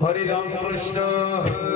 हरे राम कृष्ण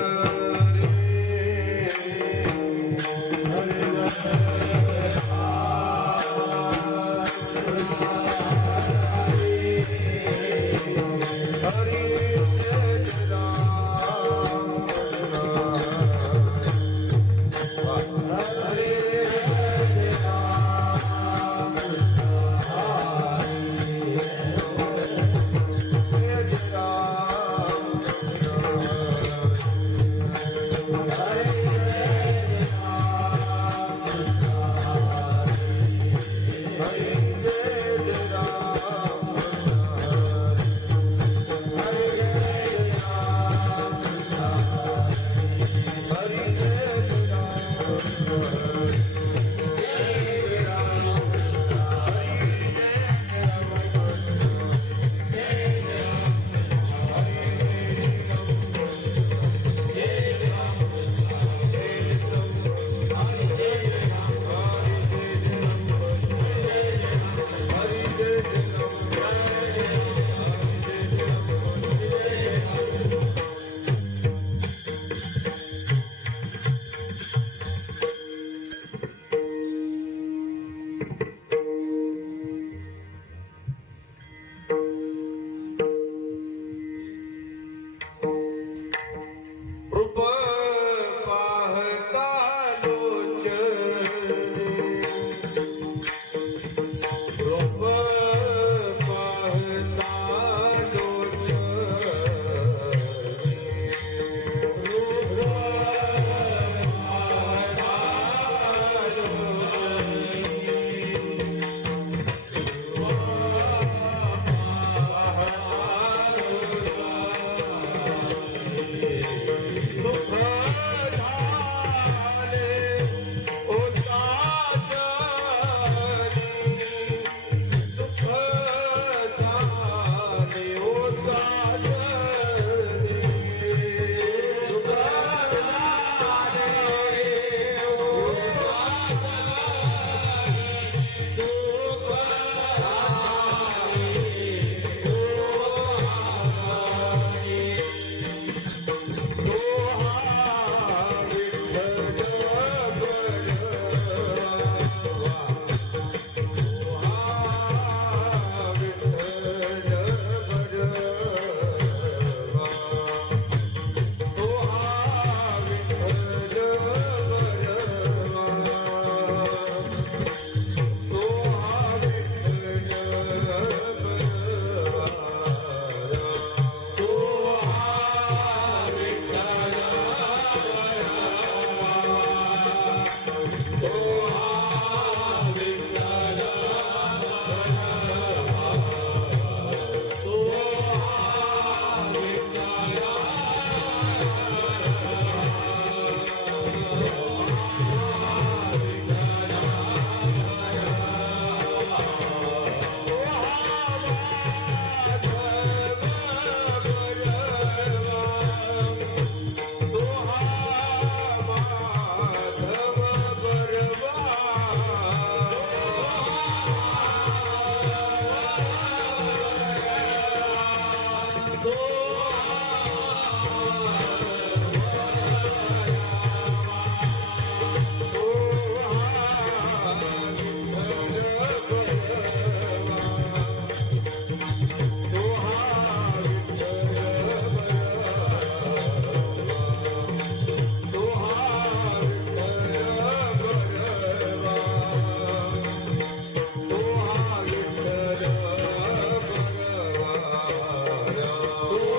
Oh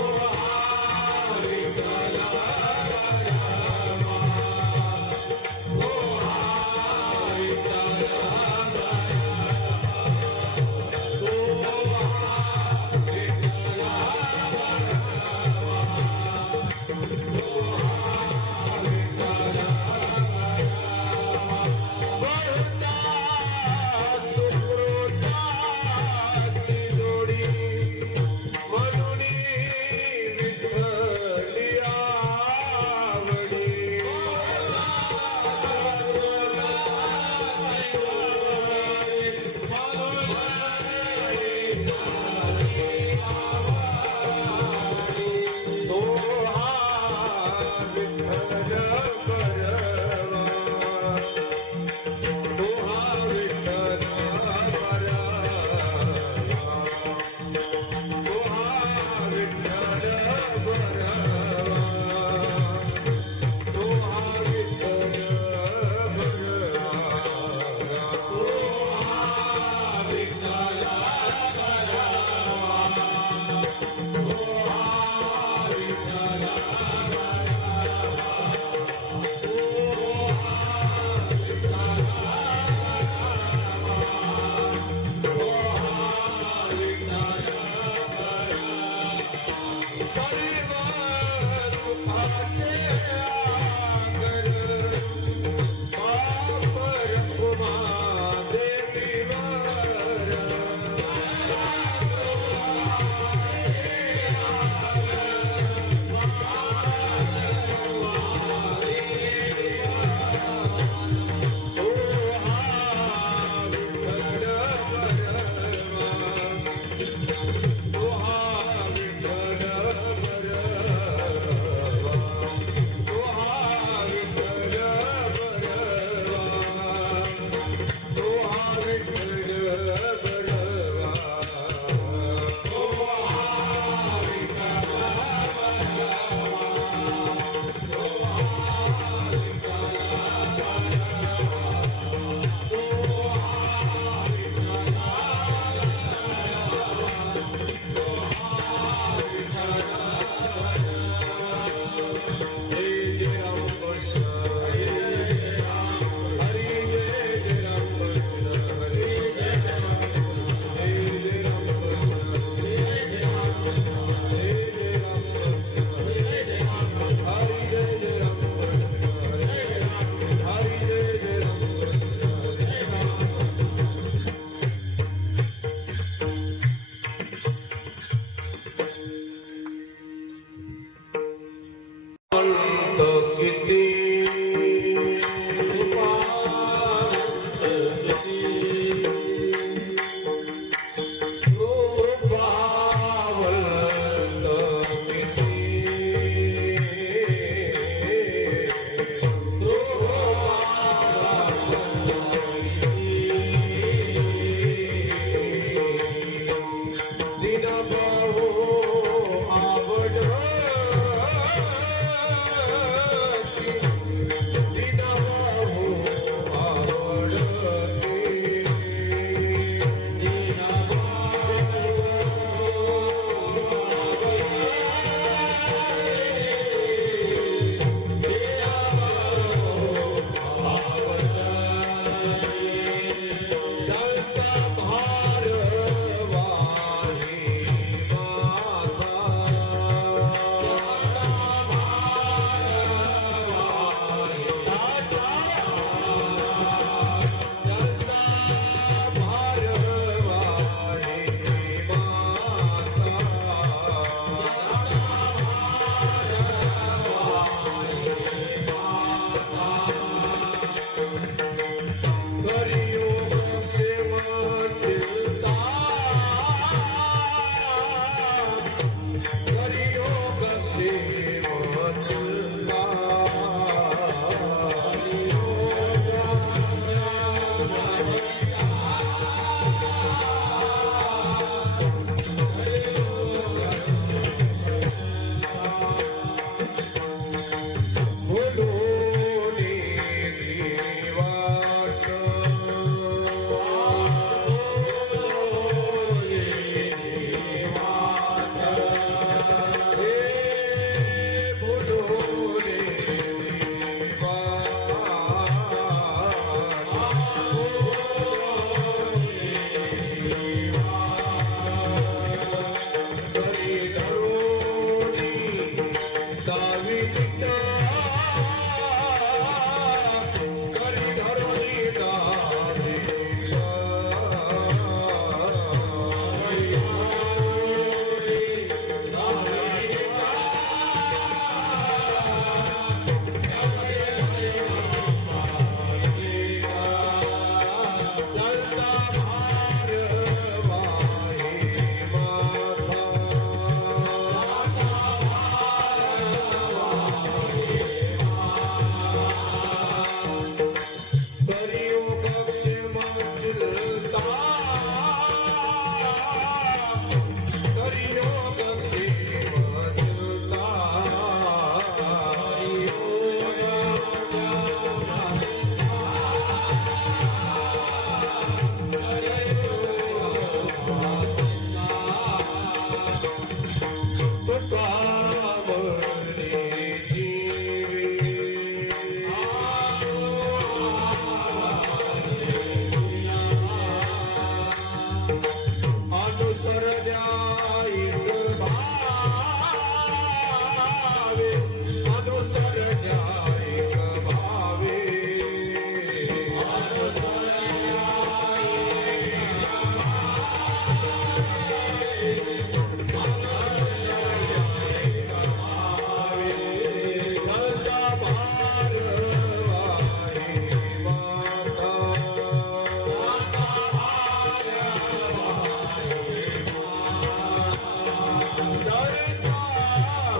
चरिता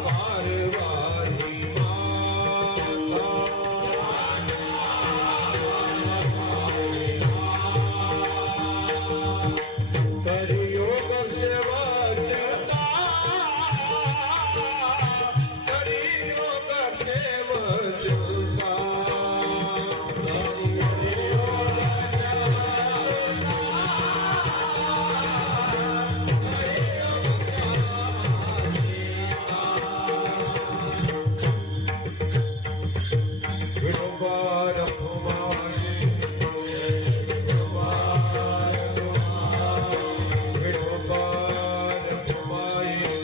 भारवाही तरी योग सेवचता तरी योग सेवचता विठोबार कुमारी विठोबार कुमारी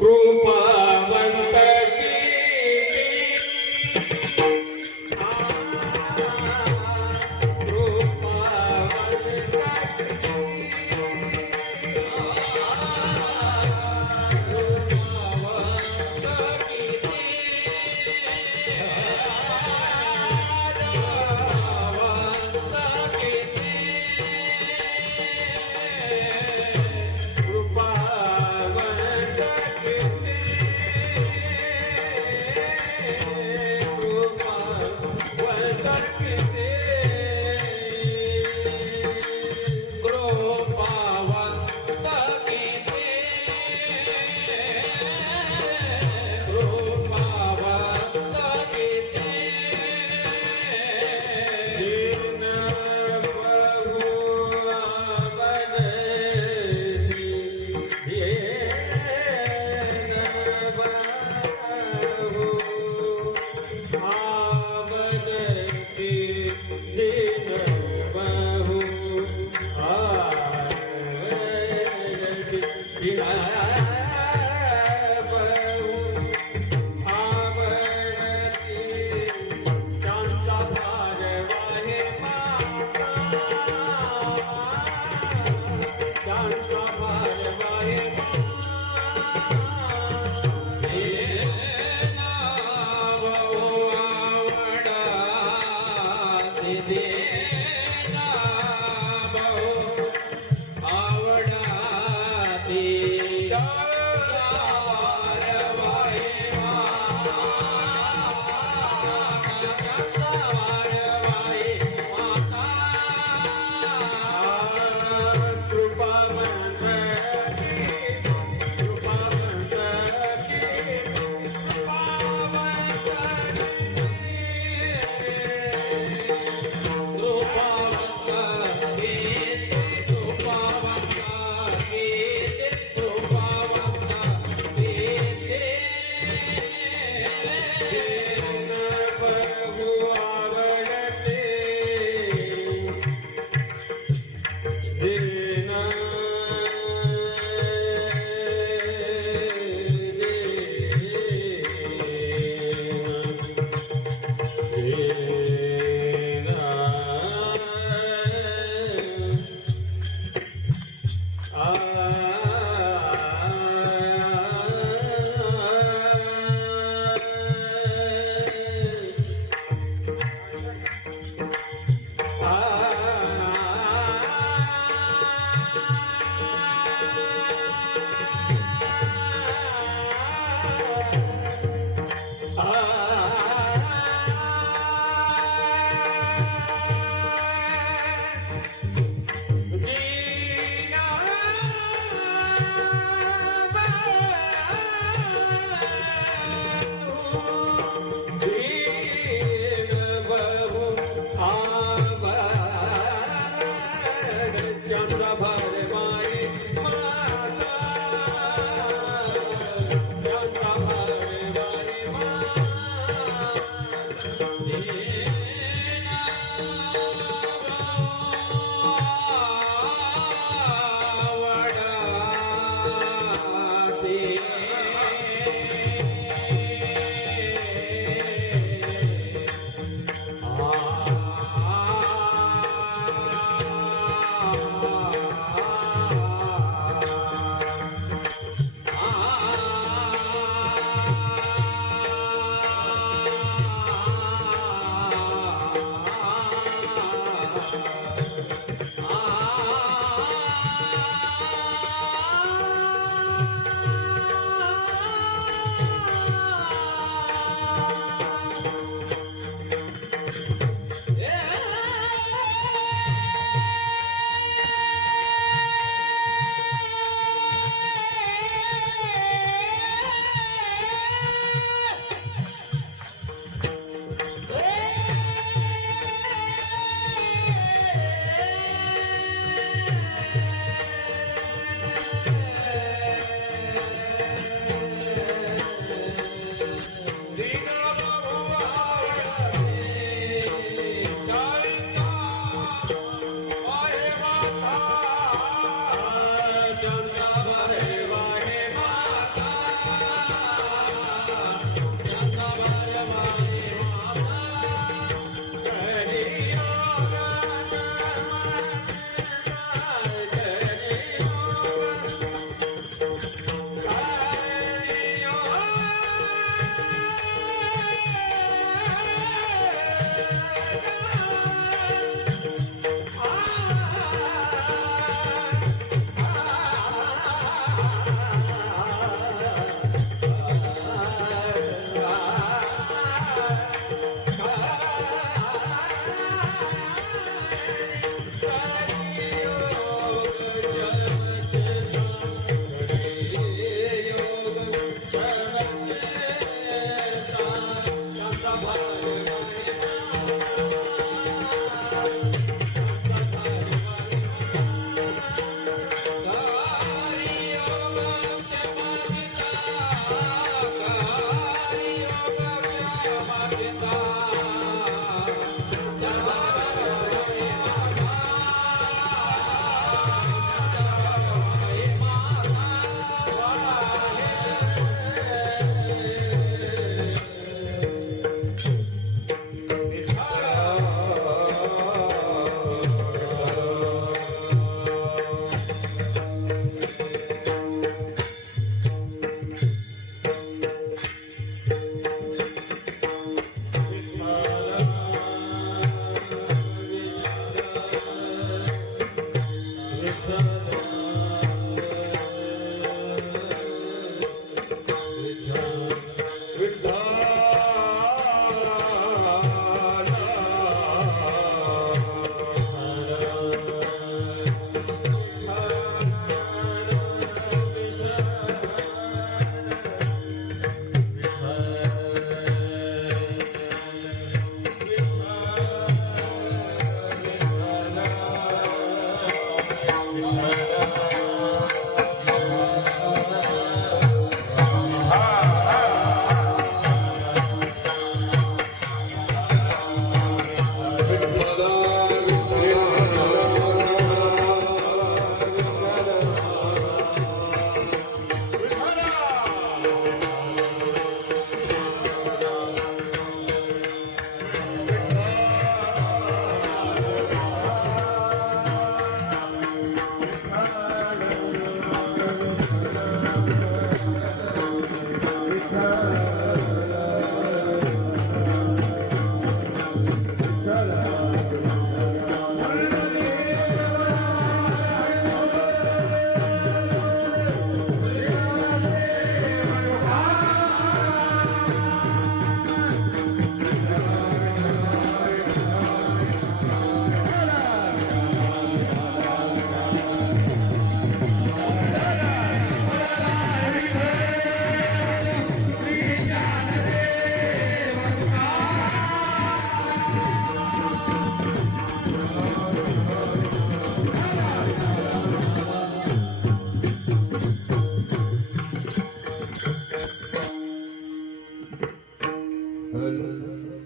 कृपावंत कृपा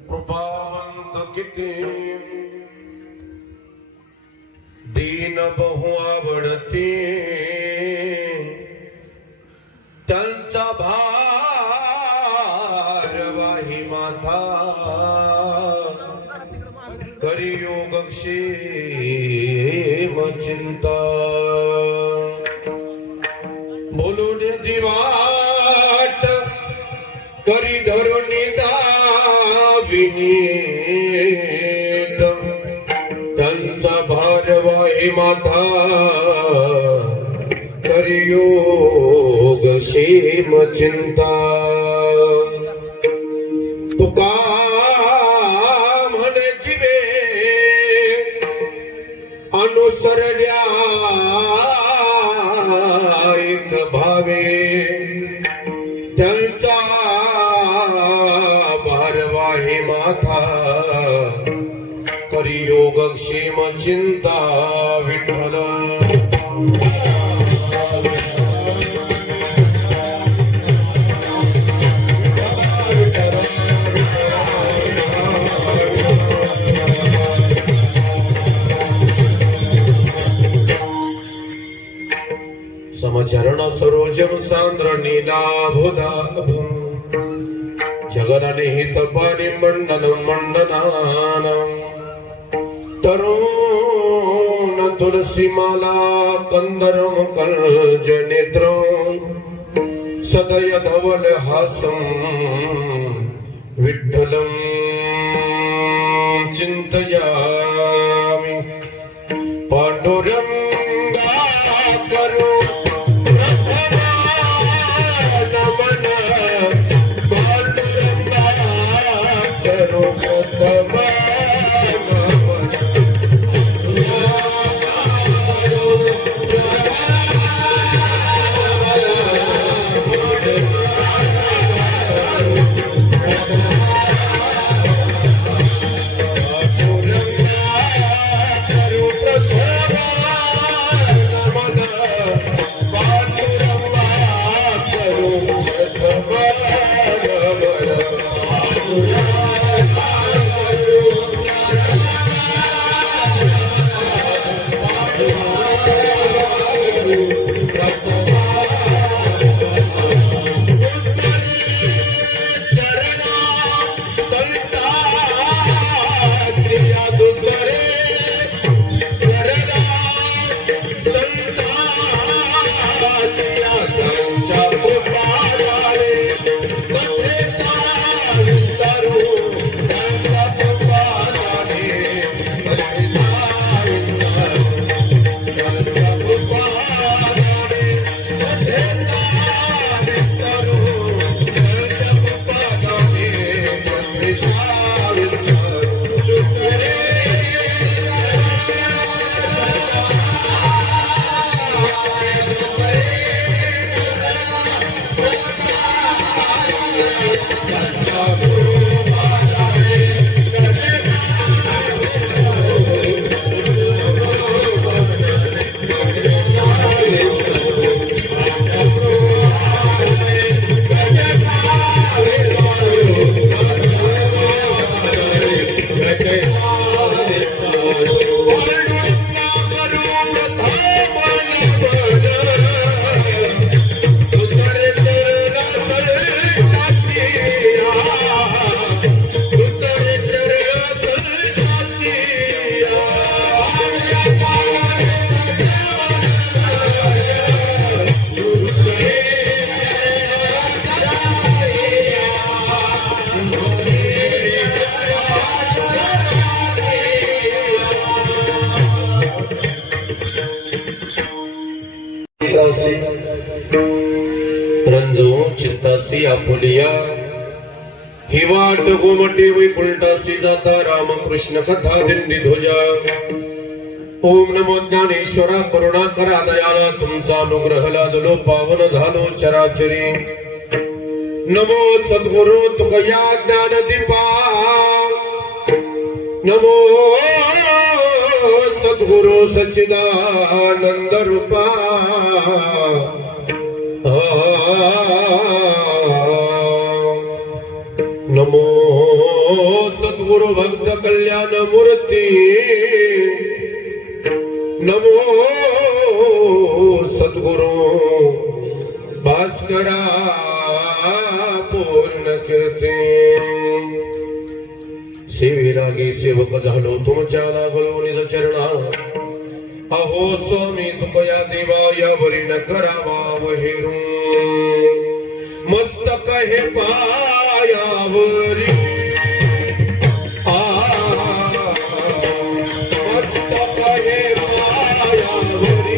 कृपावंत किती दीन बहु आवडती त्यांचा भार वाही माथा करी योग क्षेम चिंता बोलून जीवाट करी धरून दाविनीत त्यांचा भार वाही माथा करी योग क्षेम चिंता तुका म्हणे जीवे अनुसरल्या एक भावे त्यांचा भारवाही माथा करी योग क्षेम चिंता विठ्ठल समचरण सरोजम सांद्र नीलाभुदाभम जगदनिहित परिमण्डलं मण्डनानं तरुण तुलसीमाला कंदरम कल्ज नेत्रं सदय धवल हासं विठ्ठलं चिन्तयामि पांडुरंगा करो रंजो चित्तासी आपुलिया ही वाट गोमटे वैकुंठासी जाता रामकृष्ण कथा दिंडी ध्वजा ओम नमो ज्ञानेश्वरा करुणाकरा दयाला तुमचा अनुग्रह लादलो पावन झालो चराचरी नमो सद्गुरु तुकया ज्ञान दीपा नमो सद्गुरु सच्चिदानंद रूपा नमो सद्गुरु भक्त कल्याण मूर्ती, नमो सद्गुरु भास्करा पूर्ण कीर्ती. सेवेलागी सेवक झालो तुमच्या लागलो निज चरणा. अहो स्वामी तुकया देवा यावरी न करावा वहेरू. मस्तक हे पायावरी मस्तक हे पायावरी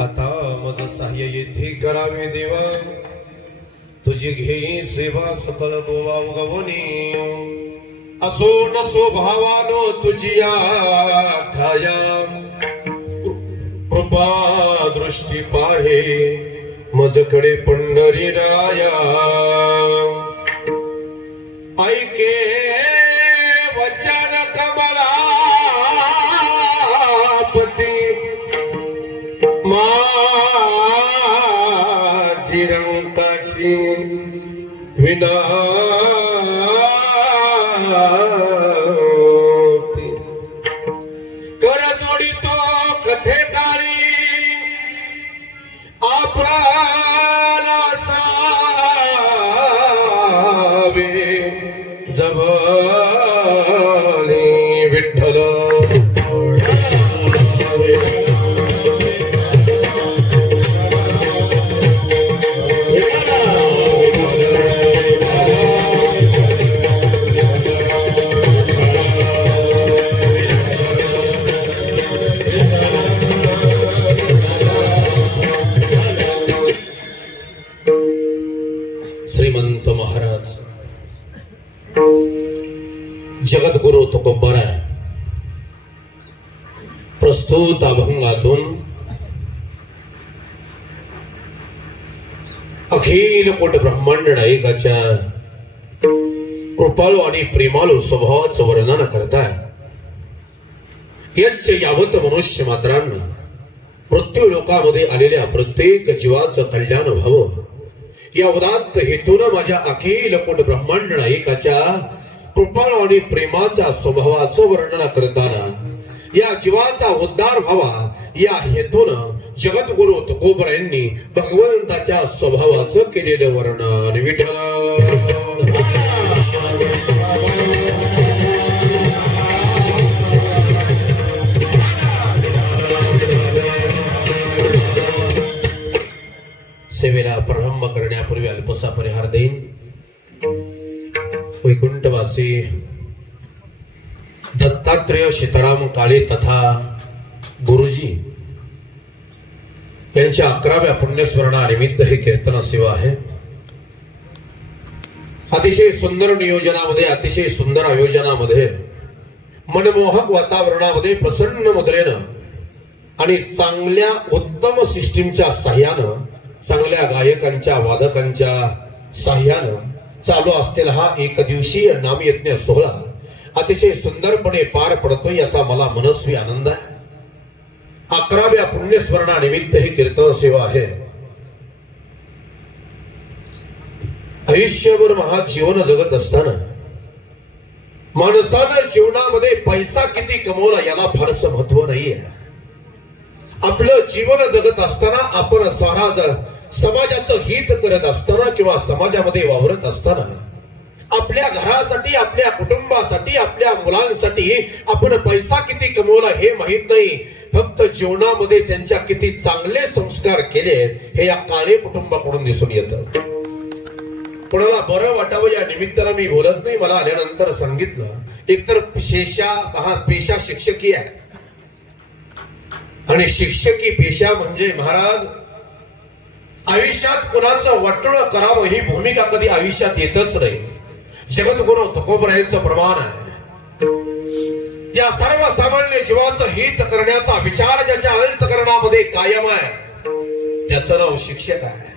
आता मज सहाय्य येथे करावे देवा. तुझी घेई सेवा सकल गोवा उगवणी. असो नसो भावानो तुझिया ठाया. कृपा दृष्टी पाहे मजकडे पंढरी राया. ऐके वचन कमलापती माझी रंकाची विनंती. कर जोडितो कथेकारी आपण असावे जवळी विठ्ठल. श्रीमंत महाराज जगद्गुरु तुकोबारा प्रस्तुत अभंगातून अखिल कोट ब्रह्मांड नायकाच्या कृपाळू आणि प्रेमाळू स्वभावाचं वर्णन करताय. यच्च यावत मनुष्य मात्रांना मृत्यू लोकामध्ये आलेल्या प्रत्येक जीवाचं कल्याण व्हावं या उदात्त हेतून माझ्या अखिल कोट ब्रह्मांड नायकाच्या कृपाळू आणि प्रेमाच्या स्वभावाचं वर्णन करताना या जीवाचा उद्धार व्हावा या हेतून जगद्गुरु तुकोबरा यांनी भगवंताच्या स्वभावाचं केलेलं वर्णन. विठ्ठल सेवेला प्रारंभ करण्यापूर्वी अल्पसा परिहार देईन. वैकुंठवासी दत्ता दत्तात्रेय सीताराम काळे तथा गुरुजी यांच्या 11व्या पुण्यस्मरणानिमित्त हे कीर्तन सेवा आहे. अतिशय सुंदर नियोजनामध्ये, अतिशय सुंदर आयोजनामध्ये, मनमोहक वातावरणामध्ये, प्रसन्न मुद्रेनं आणि चांगल्या उत्तम सिस्टीमच्या साह्यानं, चांगल्या गायकांच्या वादकांच्या साह्यानं चालू असलेला हा एक दिवसीय नामयज्ञ सोहळा अतिशय सुंदरपणे पार पडतो, याचा मला मनस्वी आनंद आहे. 11व्या पुण्यस्मरणानिमित्त ही कीर्तन सेवा आहे. आयुष्यभर महाराज जीवन जगत असताना माणसानं जीवनामध्ये पैसा किती कमवला याला फारसं महत्व नाहीये. आपलं जीवन जगत असताना आपण समाजाचं हित करत असताना किंवा समाजामध्ये वावरत असताना आपल्या घरासाठी, आपल्या कुटुंबासाठी, आपल्या मुलांसाठी आपण पैसा किती कमवला हे माहित नाही, फक्त जीवनामध्ये त्यांच्या किती चांगले संस्कार केले हे या काळे कुटुंबाकडून दिसून येतं. कोणाला बरं वाटावं या निमित्तानं मी बोलत नाही. मला आल्यानंतर सांगितलं, एकतर पेशा शिक्षकी आहे आणि शिक्षकी पेशा म्हणजे महाराज आयुष्यात कुणाचं वाटणं करावं ही भूमिका कधी आयुष्यात येतच नाही. जगद्गुरु तुकोबरायांचं प्रमाण आहे. या सर्वसामान्य जीवाचं हित करण्याचा विचार ज्याच्या अंतःकरणामध्ये कायम आहे त्याचं नाव शिक्षक आहे.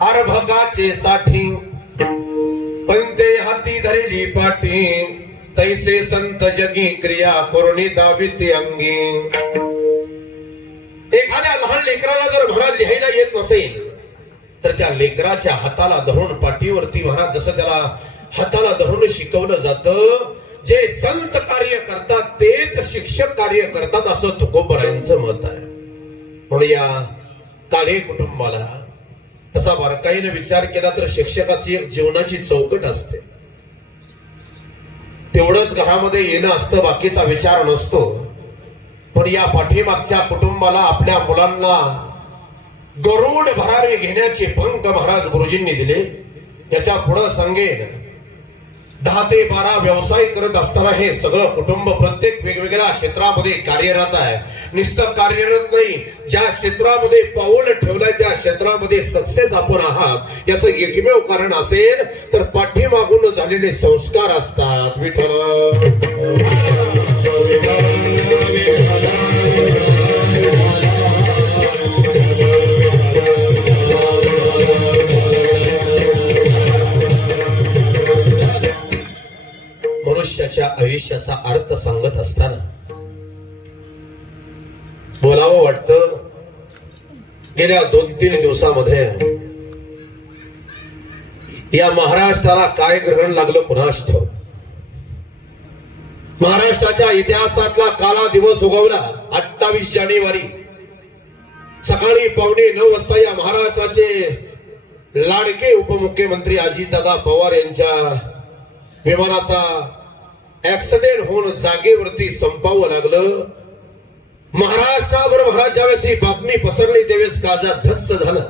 अर्भकाचे साठी पंते हाती धरली पाठी, तैसे संत जगी क्रिया करुणी दाविती अंगी. एखाद्या लहान लेकराला जर महाराज लिहायला येत नसेल तर त्या लेकराच्या हाताला धरून पाठीवरती महाराज जसं त्याला हाताला धरून शिकवलं जातं, जे संत कार्य करतात तेच शिक्षक कार्य करतात असं तुकोबरायांचं मत आहे. म्हणून या काळे कुटुंबाला तसा बारकाईने विचार केला तर शिक्षकाची एक जीवनाची चौकट असते. तेवढंच घरामध्ये येणं असतं, बाकीचा विचार नसतो. पण या पाठीमागच्या कुटुंबाला आपल्या मुलांना गरुड भरारी घेण्याचे पंख महाराज गुरुजींनी दिले. याच्या पुढे सांगेन 10 ते 12 व्यवसाय करत असताना हे सगळं कुटुंब प्रत्येक वेगवेगळ्या क्षेत्रामध्ये कार्यरत आहे. नुसतं कार्यरत नाही, ज्या क्षेत्रामध्ये पाऊल ठेवलंय त्या क्षेत्रामध्ये सक्सेस आपण आहात याचं एकमेव कारण असेल तर पाठीमागून झालेले संस्कार असतात. विठ्ठल मनुष्याच्या आयुष्याचा अर्थ सांगत असताना बोलावं वाटतं. गेल्या 2-3 दिवसामध्ये या महाराष्ट्राला काय ग्रहण लागलं कुणास ठाऊक. महाराष्ट्राच्या इतिहासातला काला दिवस उगवला 28 जानेवारी सकाळी 9:15 वाजता या महाराष्ट्राचे लाडके उपमुख्यमंत्री अजितदादा पवार यांच्या विमानाचा ऍक्सिडेंट होऊन जागेवरती संपावं लागलं. महाराष्ट्रावर महाराज ज्यावेळेस ही बातमी पसरली त्यावेळेस काळजात धस्स झालं.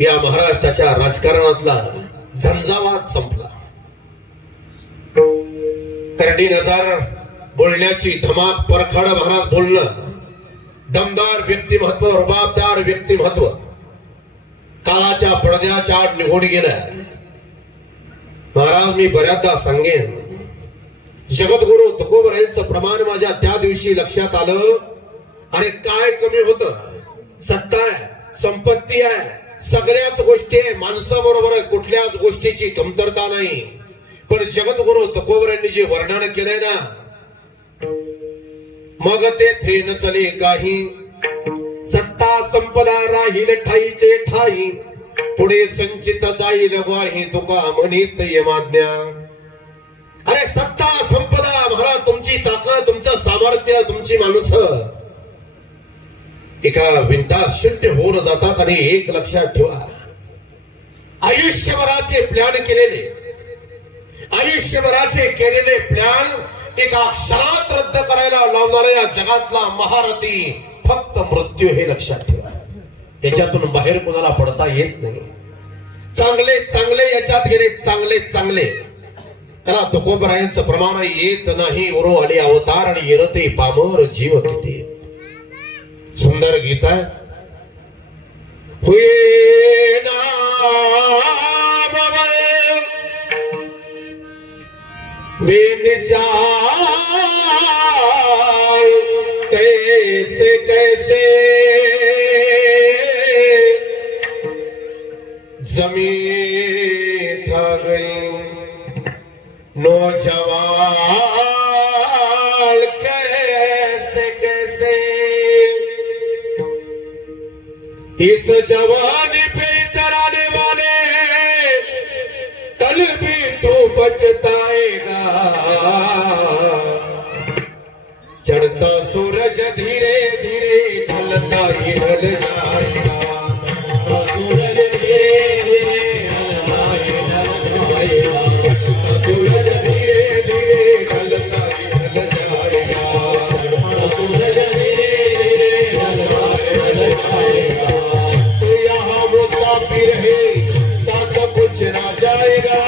या महाराष्ट्राच्या राजकारणातला झंझावात संपला. करडी नजर, बोलण्याची धमाक, परखड महाराज बोलणं, दमदार व्यक्तिमत्व, रुबाबदार व्यक्तिमत्व काळाच्या पडद्याच्या आड निघून गेलं. महाराज मी बऱ्याचदा सांगेन, जगद्गुरु तुकोबरायांचं प्रमाण माझ्या त्या दिवशी लक्षात आलं. अरे काय कमी होतं? सत्ता आहे, संपत्ती आहे, सगळ्याच गोष्टी आहे, माणसाबरोबर कुठल्याच गोष्टीची कमतरता नाही. पण जगद्गुरु तुकोबरायांनी जे वर्णन केलंय ना, मग ते थे न चले काही, सत्ता संपदा राहील ठाईचे ठाई, पुढे संचित जाईल ग्वाही तुका म्हणित यमाज्ञा. अरे सत्ता संपदा महाराज, तुमची ताकद, तुमचं सामर्थ्य, तुमची माणसं एका मिनिटात शून्य होऊन जातात. आणि एक लक्षात ठेवा, आयुष्यभराचे प्लॅन एका क्षणात रद्द करायला लावणाऱ्या या जगातला महारथी फक्त मृत्यू, हे लक्षात ठेवा. याच्यातून बाहेर कोणाला पडता येत नाही. चांगले याच्यात गेले, चांगले त्याला तुकोबरायांचं प्रमाण येत नाही उरो आली अवतार आणि येरते पामर जीव किती सुंदर गीत आहे. हुए नाम बेनिशान कैसे कैसे जमीन खा गई नौजवान कैसे कैसे इस जवानी पे डराने वाले कल भी तू बचताएगा. चढ़ता सूरज धीरे धीरे ढलता ही ढल जाएगा. सूरज धीरे धीरे ढलता ही ढल जाएगा. सूरज धीरे धीरे ढलता ही ढल जाएगा. सूरज धीरे धीरे ढलता ही ढल जाएगा. तो यहाँ मुसाफिर है साथ कुछ ना जाएगा.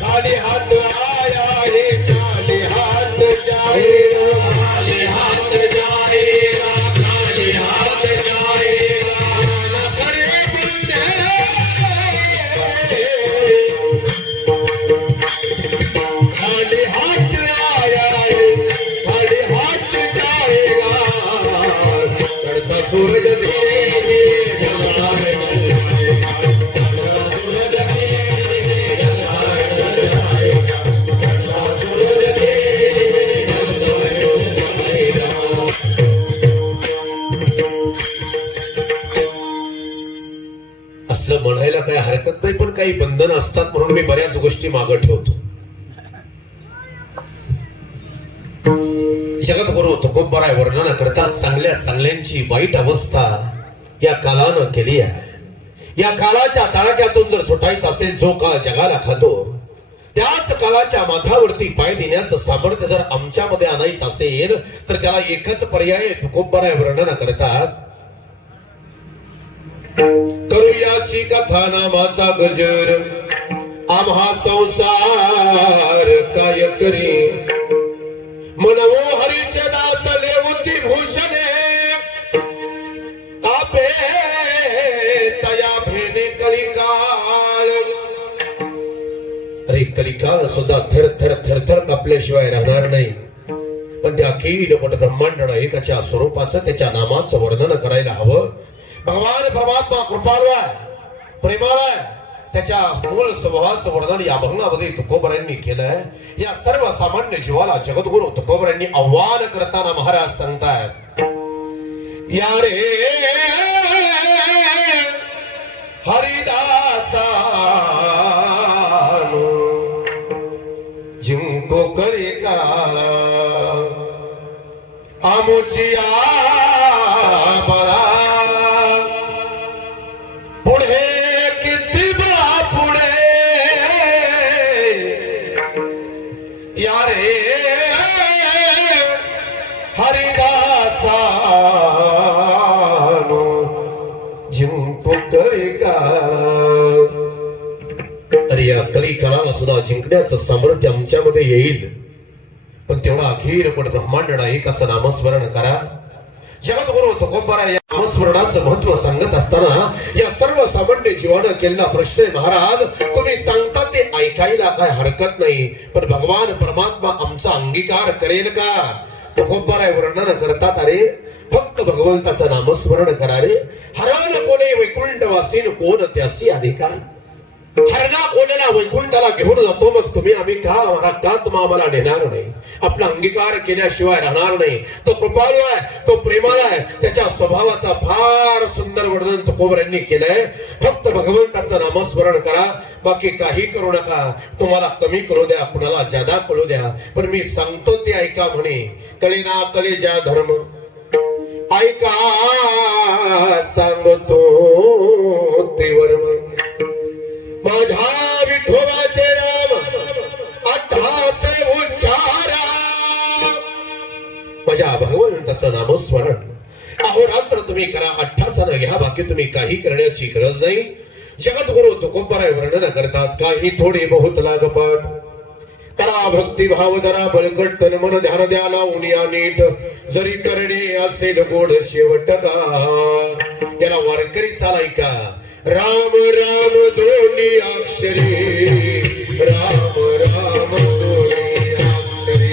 खाली हाथ आया है खाली हाथ जाएगा. खाली हाथ जाएगा खाली हाथ जाएगा. ना करे बंदे खाली हाथ आया है खाली हाथ जाएगा. चढ़ता सूरज धीरे धीरे ढलता है सूरज धीरे धीरे ढलता है सूरज धीरे धीरे ढलता है. असलं म्हणायला काही हरकत नाही पण काही बंधन असतात म्हणून मी बऱ्याच गोष्टी मागं ठेवतो. जगद्गुरु तुकोबराय वर्णन करतात चांगल्या चांगल्यांची वाईट अवस्था या कालानं केली आहे. या कालाच्या तडाख्यातून जर सुटायचं असेल जो काळ जगाला खातो त्याच कालाच्या माथावरती पाय देण्याचं सामर्थ्य जर आमच्यामध्ये आणायचं असेल तर त्याला एकच पर्याय तुकोबराय वर्णन करतात. करूयाची कथा नामाचा गजर आम्हा संसार काय करी. मनवो हरीचे दास लेवती भूषणे आपे तया भेने कलिकाल. अरे कलिकाल सुद्धा थर थर थर थर कापल्याशिवाय राहणार नाही. पण त्या अखिल मोठ ब्रह्मांड एकाच्या स्वरूपाचं त्याच्या नामाचं वर्णन करायला हवं. भगवान परमात्मा कृपाळू आहे प्रेमाळ आहे. त्याच्या मूळ स्वभावाचं वर्णन या अभंगामध्ये तुकोबरायांनी केलंय. या सर्व सामान्य जीवाला जगद्गुरु तुकोबरायांनी आव्हान करताना महाराज सांगतायत या रे हरिदासानो जिंको करे काळा आमोचिया बरा पुढे किती बा पुढे या रे हरिदासानो जिंको करे काळा. तर या कली काळाला सुद्धा जिंकण्याचं सामर्थ्य आमच्यामध्ये येईल. पण तेवढा अखिल पण ब्रह्मांड नायकाचं नामस्मरण करा. जगद्गुरु तुकोबराय या नामस्मरणाचं महत्व सांगत असताना या सर्व सामान्य जीवानं केलेला प्रश्न आहे महाराज तुम्ही सांगता ते ऐकायला काय हरकत नाही पण भगवान परमात्मा आमचा अंगीकार करेल का. तुकोबराय वर्णन करतात अरे फक्त भगवंताचं नामस्मरण करा रे. हरण कोणे वैकुंठवासीन कोण त्यासी अधिकार. हरणा कोणाला वैकुंठाला घेऊन जातो मग तुम्ही आम्ही का आम्हाला नेणार नाही. आपला अंगीकार केल्याशिवाय राहणार नाही. तो कृपाळू आहे तो प्रेमाळ आहे. त्याच्या स्वभावाचा फार सुंदर वर्णन तुकोबरायांनी केलंय. फक्त भगवंताचं नामस्मरण करा बाकी काही करू नका. तुम्हाला कमी करू द्या कुणाला जादा करू द्या पण मी सांगतो ते ऐका म्हणे. कलेना कले ज्या धर्म ऐका सांगतो ते वर्म. माझ्या विठोबाचे नाम अट्ठासे उच्चारा. माझ्या भगवंताचं नामस्मरण अहोरात्र तुम्ही करा. 88 घ्या बाकी तुम्ही काही करण्याची गरज नाही. जगद्गुरु तुकोबराय वर्णन करतात काही थोडे बहुत लागपट करा भक्ती भाव धरा बळकट तन मन ध्यान द्या लावून या नीट जरी करणे असेल गोड शेवट का याला वारकरी चालाय का राम राम दोन्ही अक्षरे राम राम दोन्ही अक्षरे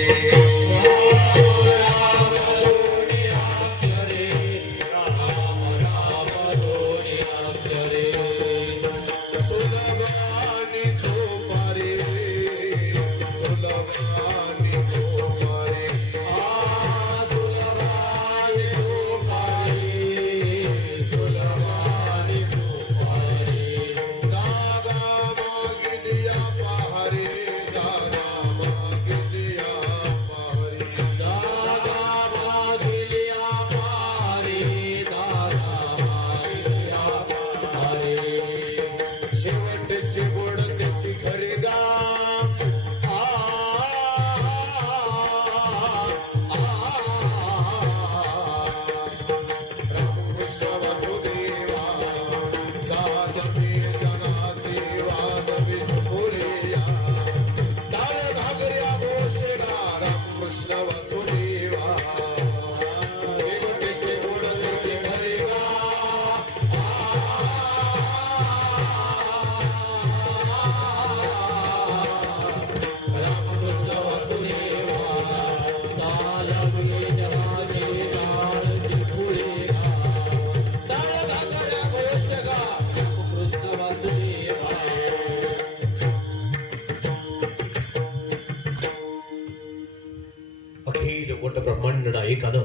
अखिल गोट ब्रह्मांड नायकानं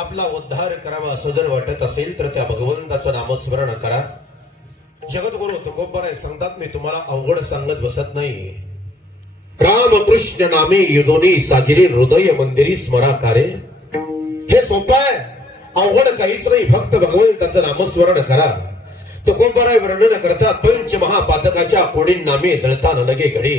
आपला उद्धार करावा असं जर वाटत असेल तर त्या भगवंताचं नामस्मरण करा. जगद्गुरु तुकोबाराय सांगतात मी तुम्हाला अवघड सांगत बसत नाही. रामकृष्ण नामे युदोनी साजिरे हृदय मंदिरी स्मराकारे हे सोपं आहे, अवघड काहीच नाही. फक्त भगवंताचं नामस्मरण करा. तुकोबाराय वर्णन करतात पंच महापातकाच्या कोणी नामे जळता न लगे घडी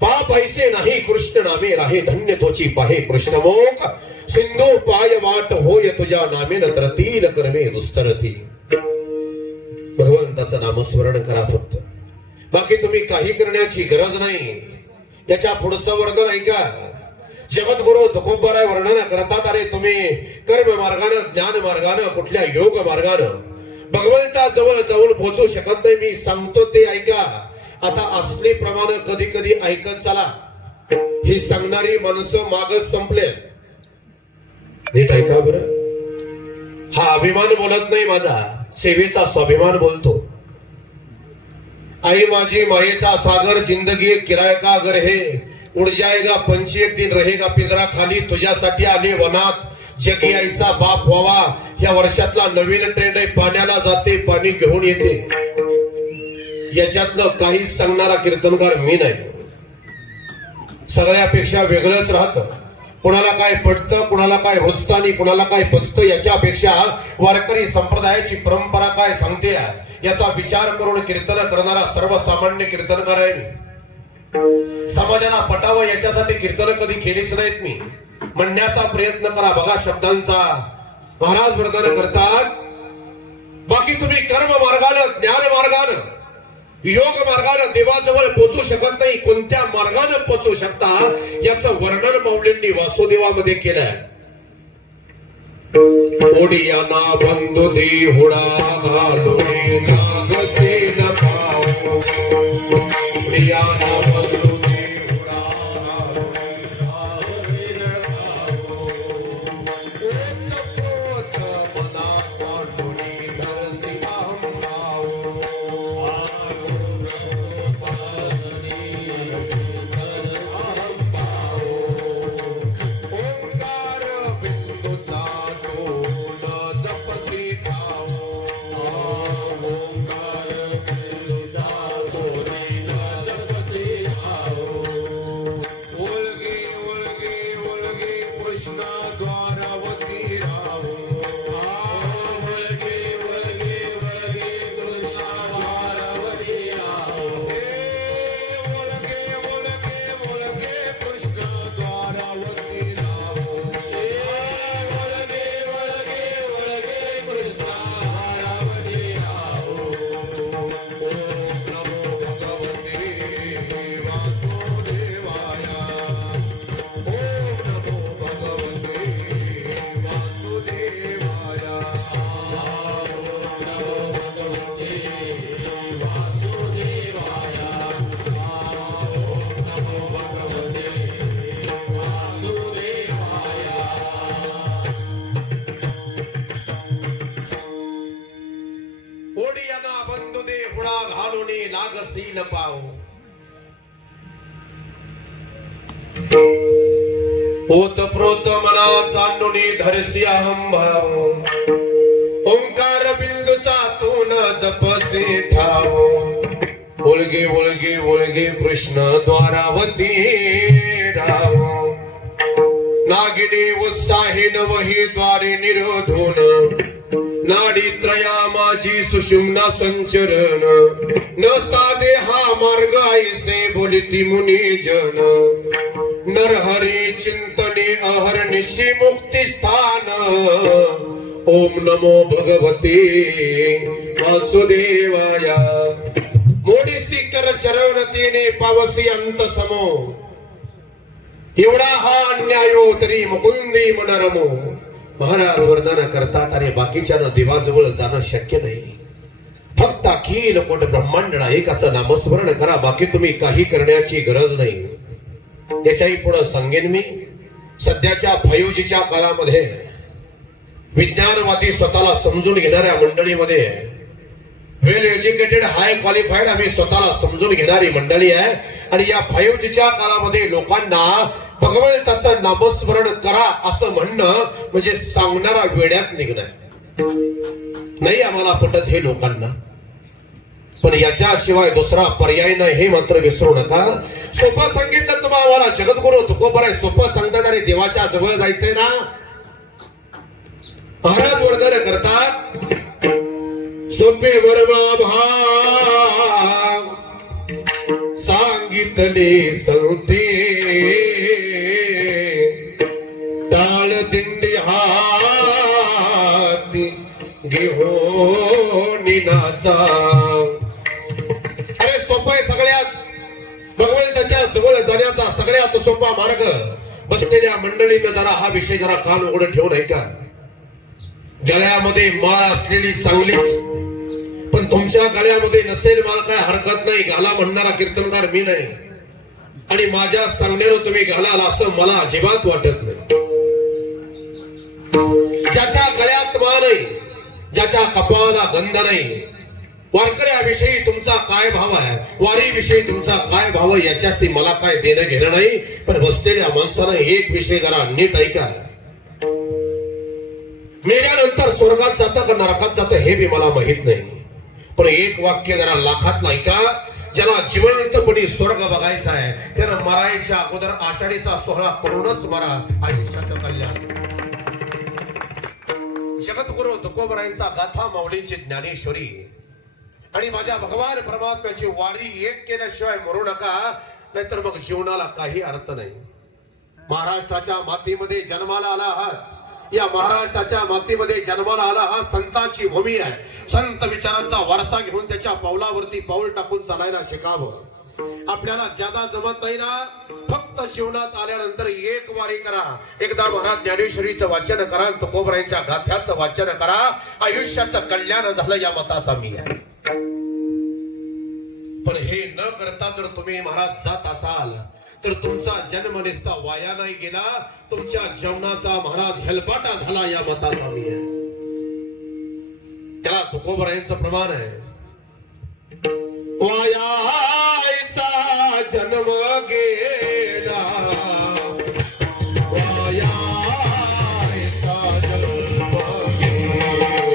पाप ऐसे नाही कृष्ण नामे राहे धन्य तोची पाहे कृष्णमोक सिंधू पाय वाट होय तुझ्या नामे न तरतील कर्मे रुस्तरती. भगवंताचं नामस्मरण करा फक्त, बाकी तुम्ही काही करण्याची गरज नाही. याच्या पुढचं वर्णन ऐका. जगद्गुरु तुकोबाराय वर्णन करतात अरे तुम्ही कर्म मार्गानं ज्ञान मार्गानं कुठल्या योग मार्गानं भगवंता जवळ जाऊन पोहोचू शकत नाही. मी सांगतो ते ऐका. आता असली प्रमाण कधी कधी ऐकत चला. ही सांगणारी माणसं मागच संपले. नीट ऐका बरं. हा अभिमान बोलत नाही माझा, सेवेचा स्वाभिमान बोलतो. आई माझी मायेचा सागर जिंदगी एक किराय का अगर हे उड़ जाएगा पंछी एक दिन रहेगा पिंजरा खाली तुझ्यासाठी आले वनात जगी ऐसा बाप व्हावा. या वर्षातला नवीन ट्रेंड आहे पाण्याला जाते पाणी घेऊन येते. याच्यातलं काहीच सांगणारा कीर्तनकार मी नाही. सगळ्यापेक्षा वेगळंच राहतं. कुणाला काय पटतं कुणाला काय रुचतं आणि कुणाला काय पचतं याच्यापेक्षा वारकरी संप्रदायाची परंपरा काय सांगते याचा विचार करून कीर्तन करणारा सर्वसामान्य कीर्तनकार आहे मी. समाजाला पटावं याच्यासाठी कीर्तन कधी केलीच नाहीत मी. म्हणण्याचा प्रयत्न करा. बघा शब्दांचा महाराज वर्णन करतात. बाकी तुम्ही कर्म मार्गानं ज्ञान मार्गानं योग मार्गानं देवाजवळ पोहोचू शकत नाही. कोणत्या मार्गानं पोहोचू शकता याचं वर्णन माऊलींनी वासुदेवामध्ये केलंय. ओडियाना बंधू देहुडा घालुनी नागसे न पाऊ. ओडियाना बंधू देहुडा घालुनी नागसे न पाऊ. ओत मना साठुनी धरसी आंबाऊ. सील पाव ओतप्रोत मना चांडुनी धरसी अहम भाव ओंकार बिंदूचा तू न जपसे ठाव ओळगे ओळगे ओळगे कृष्ण द्वारावती राव नागिनी उत्साही नवही द्वारे निरोधून नाडी त्रया माझी सुषुम्ना संचरण न साधे हा मार्ग ऐसे बोलिती मुनी जन नरहरी चिंतने अहर्निशी मुक्ती स्थान ओम नमो भगवते वासुदेवाया मोडीसी कर चरवणतीने पावसी अंत समो एवढा हा अन्यायो तरी मुकुंदी मनरमो महाराज वर्णन करतात आणि बाकीच्या देवाजवळ जाणं शक्य नाही फक्त अखिल कोट ब्रह्मांड नायकाचं नामस्मरण करा बाकी तुम्ही काही करण्याची गरज नाही याच्याही पुढे सांगेन मी सध्याच्या 5Gच्या काळामध्ये विज्ञानवादी स्वतःला समजून घेणाऱ्या मंडळीमध्ये वेल एज्युकेटेड हाय क्वालिफाईड आम्ही स्वतःला समजून घेणारी मंडळी आहे आणि या 5Gच्या काळामध्ये लोकांना भगवंताचं नामस्मरण करा असं म्हणणं म्हणजे सांगणारा वेड्यात निघणार नाही आम्हाला पटत हे लोकांना पण याच्याशिवाय दुसरा पर्याय नाही हे मात्र विसरू नका सोपं सांगितलं तुम्हाला जगद्गुरु तुकोबराय सोपं सांगतात आणि देवाच्या जवळ जायचंय ना महाराज वर्णन करतात सोपे वर्मा सांगितले संते टाळ दिंडी हाती घेऊन नाचा अरे सोपं आहे सगळ्यात भगवंताच्या जवळ जाण्याचा सगळ्यात सोपा मार्ग बसलेल्या मंडळीनं जरा हा विषय जरा कान उघडं ठेवून आहे का गळ्यामध्ये माळ असलेली चांगलीच पण तुमच्या गळ्यामध्ये नसेल मला काय हरकत नाही घाला म्हणणारा कीर्तनकार मी नाही आणि माझ्या सांगण्यानं तुम्ही घालाल असं मला अजिबात वाटत नाही ज्याच्या गळ्यात माळ नाही ज्याच्या कपाळाला गंध नाही वारकऱ्याविषयी तुमचा काय भाव आहे वारीविषयी तुमचा काय भाव आहे याच्याशी मला काय देणं घेणं नाही पण बसलेल्या माणसानं एक विषय जरा नीट ऐका मेल्यानंतर स्वर्गात जातं का नरकात जातं हे बी मला माहित नाही पण एक वाक्य जरा लाखात ऐका ज्याला जिवंतपणी स्वर्ग बघायचा आहे त्यानं मरायच्या अगोदर आषाढीचा सोहळा करूनच मरा आयुष्याचं कल्याण जगद्गुरु तुकोबरायांचा गाथा माऊलींची ज्ञानेश्वरी आणि माझ्या भगवान परमात्म्याची वारी एक केल्याशिवाय मरू नका नाहीतर मग जीवनाला काही अर्थ नाही महाराष्ट्राच्या मातीमध्ये जन्माला आला आहात या महाराष्ट्राच्या मातीमध्ये जन्माला आला हा संतांची भूमी आहे संत विचारांचा वारसा घेऊन त्याच्या पावलावरती पाऊल टाकून चालायला शिकावं आपल्याला ज्यादा जमत नाही ना फक्त जीवनात आल्यानंतर एक वारी करा एकदा महाराज ज्ञानेश्वरीचं वाचन करा तुकोबरायांच्या गाथ्याचं वाचन करा आयुष्याचं कल्याण झालं या मताचा मी आहे पण हे न करता जर तुम्ही महाराज जात असाल तर तुमचा जन्म निस्ता वाया नाही गेला तुमच्या जीवनाचा महाराज हेलपाटा झाला या मताचा मी आहे त्याला तुकोबरायांचं प्रमाण आहे वायाचा जन्म गेला वायाचा जन्म गेला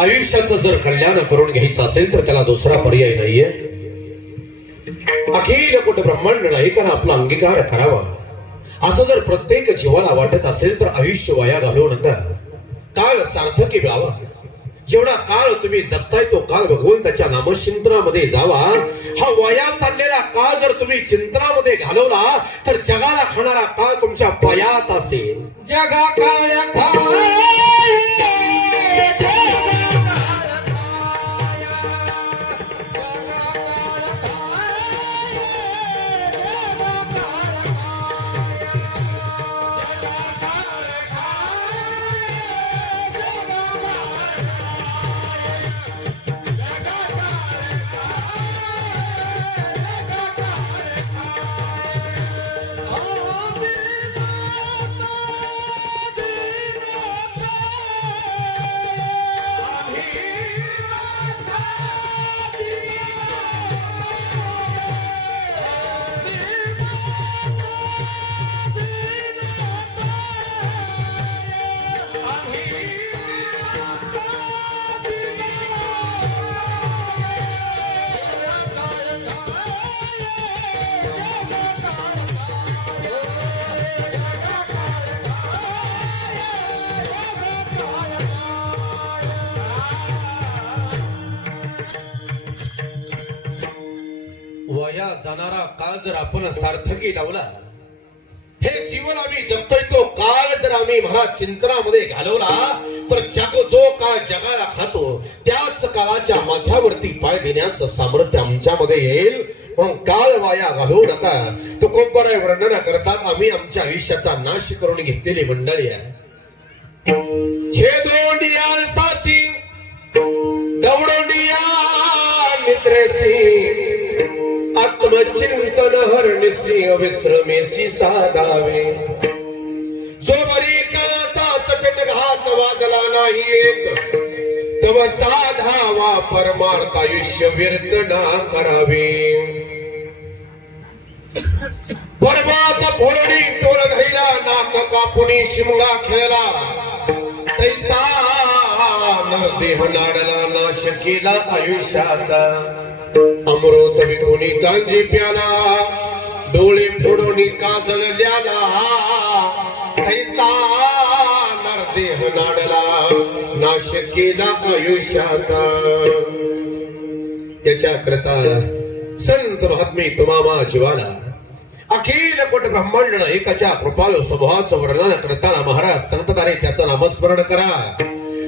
आयुष्याचं जर कल्याण करून घ्यायचं असेल तर त्याला दुसरा पर्याय नाहीये. अखिल कोट ब्रह्मांड नायकानं आपला अंगीकार करावा असं जर प्रत्येक जीवाला वाटत असेल तर आयुष्य वाया घालवू नका. काळ सार्थकी व्हावा. जेवढा काळ तुम्ही जगताय तो काळ भगवंताच्या नामचिंतनामध्ये जावा. हा वाया चाललेला काळ जर तुम्ही चिंतनामध्ये घालवला तर जगाला खाणारा काळ तुमच्या पायात असेल. जगा काळ्या वाया जाणारा काळ जर आपण सार्थकी लावला, हे जीवन आम्ही जगतोय तो काळ जर आम्ही महाराज चिंतनामध्ये घालवला तर जो काळ जगाला खातो त्याच काळाच्या माथ्यावरती पाय देण्याचं सामर्थ्य आमच्यामध्ये येईल. म्हणून काळ वाया घालवू नका. तुकोबराय वर्णन करतात आम्ही आमच्या आयुष्याचा नाश करून घेतलेली मंडळी आहे. छेदोंडिया सासी दौडोंडिया निद्रेसी आत्मचिंतन हरणसी अविश्रमेसी साधावे. जो बरी काळाचा चपेट घात वाजला नाही येत तव साधावा परमार्थ आयुष्य व्यर्थ ना करावे. पर्वत फोडणी टोल धरिला नाक कापुनी शिमगा खेळला तैसा नरदेह नाडला नाश केला आयुष्याचा. अमृत विकुणी कांजी प्याला डोळे फोडून काजळल्याला ऐसा नरदेह नाडला नाश केला आयुष्याचा. याच्या करता संत महात्मे तुम्हामा जीवाला अखिल कोट ब्रह्मांड एकाच्या कृपालू स्वभावाचं वर्णन करताना महाराज सांगतात त्याचं नामस्मरण करा.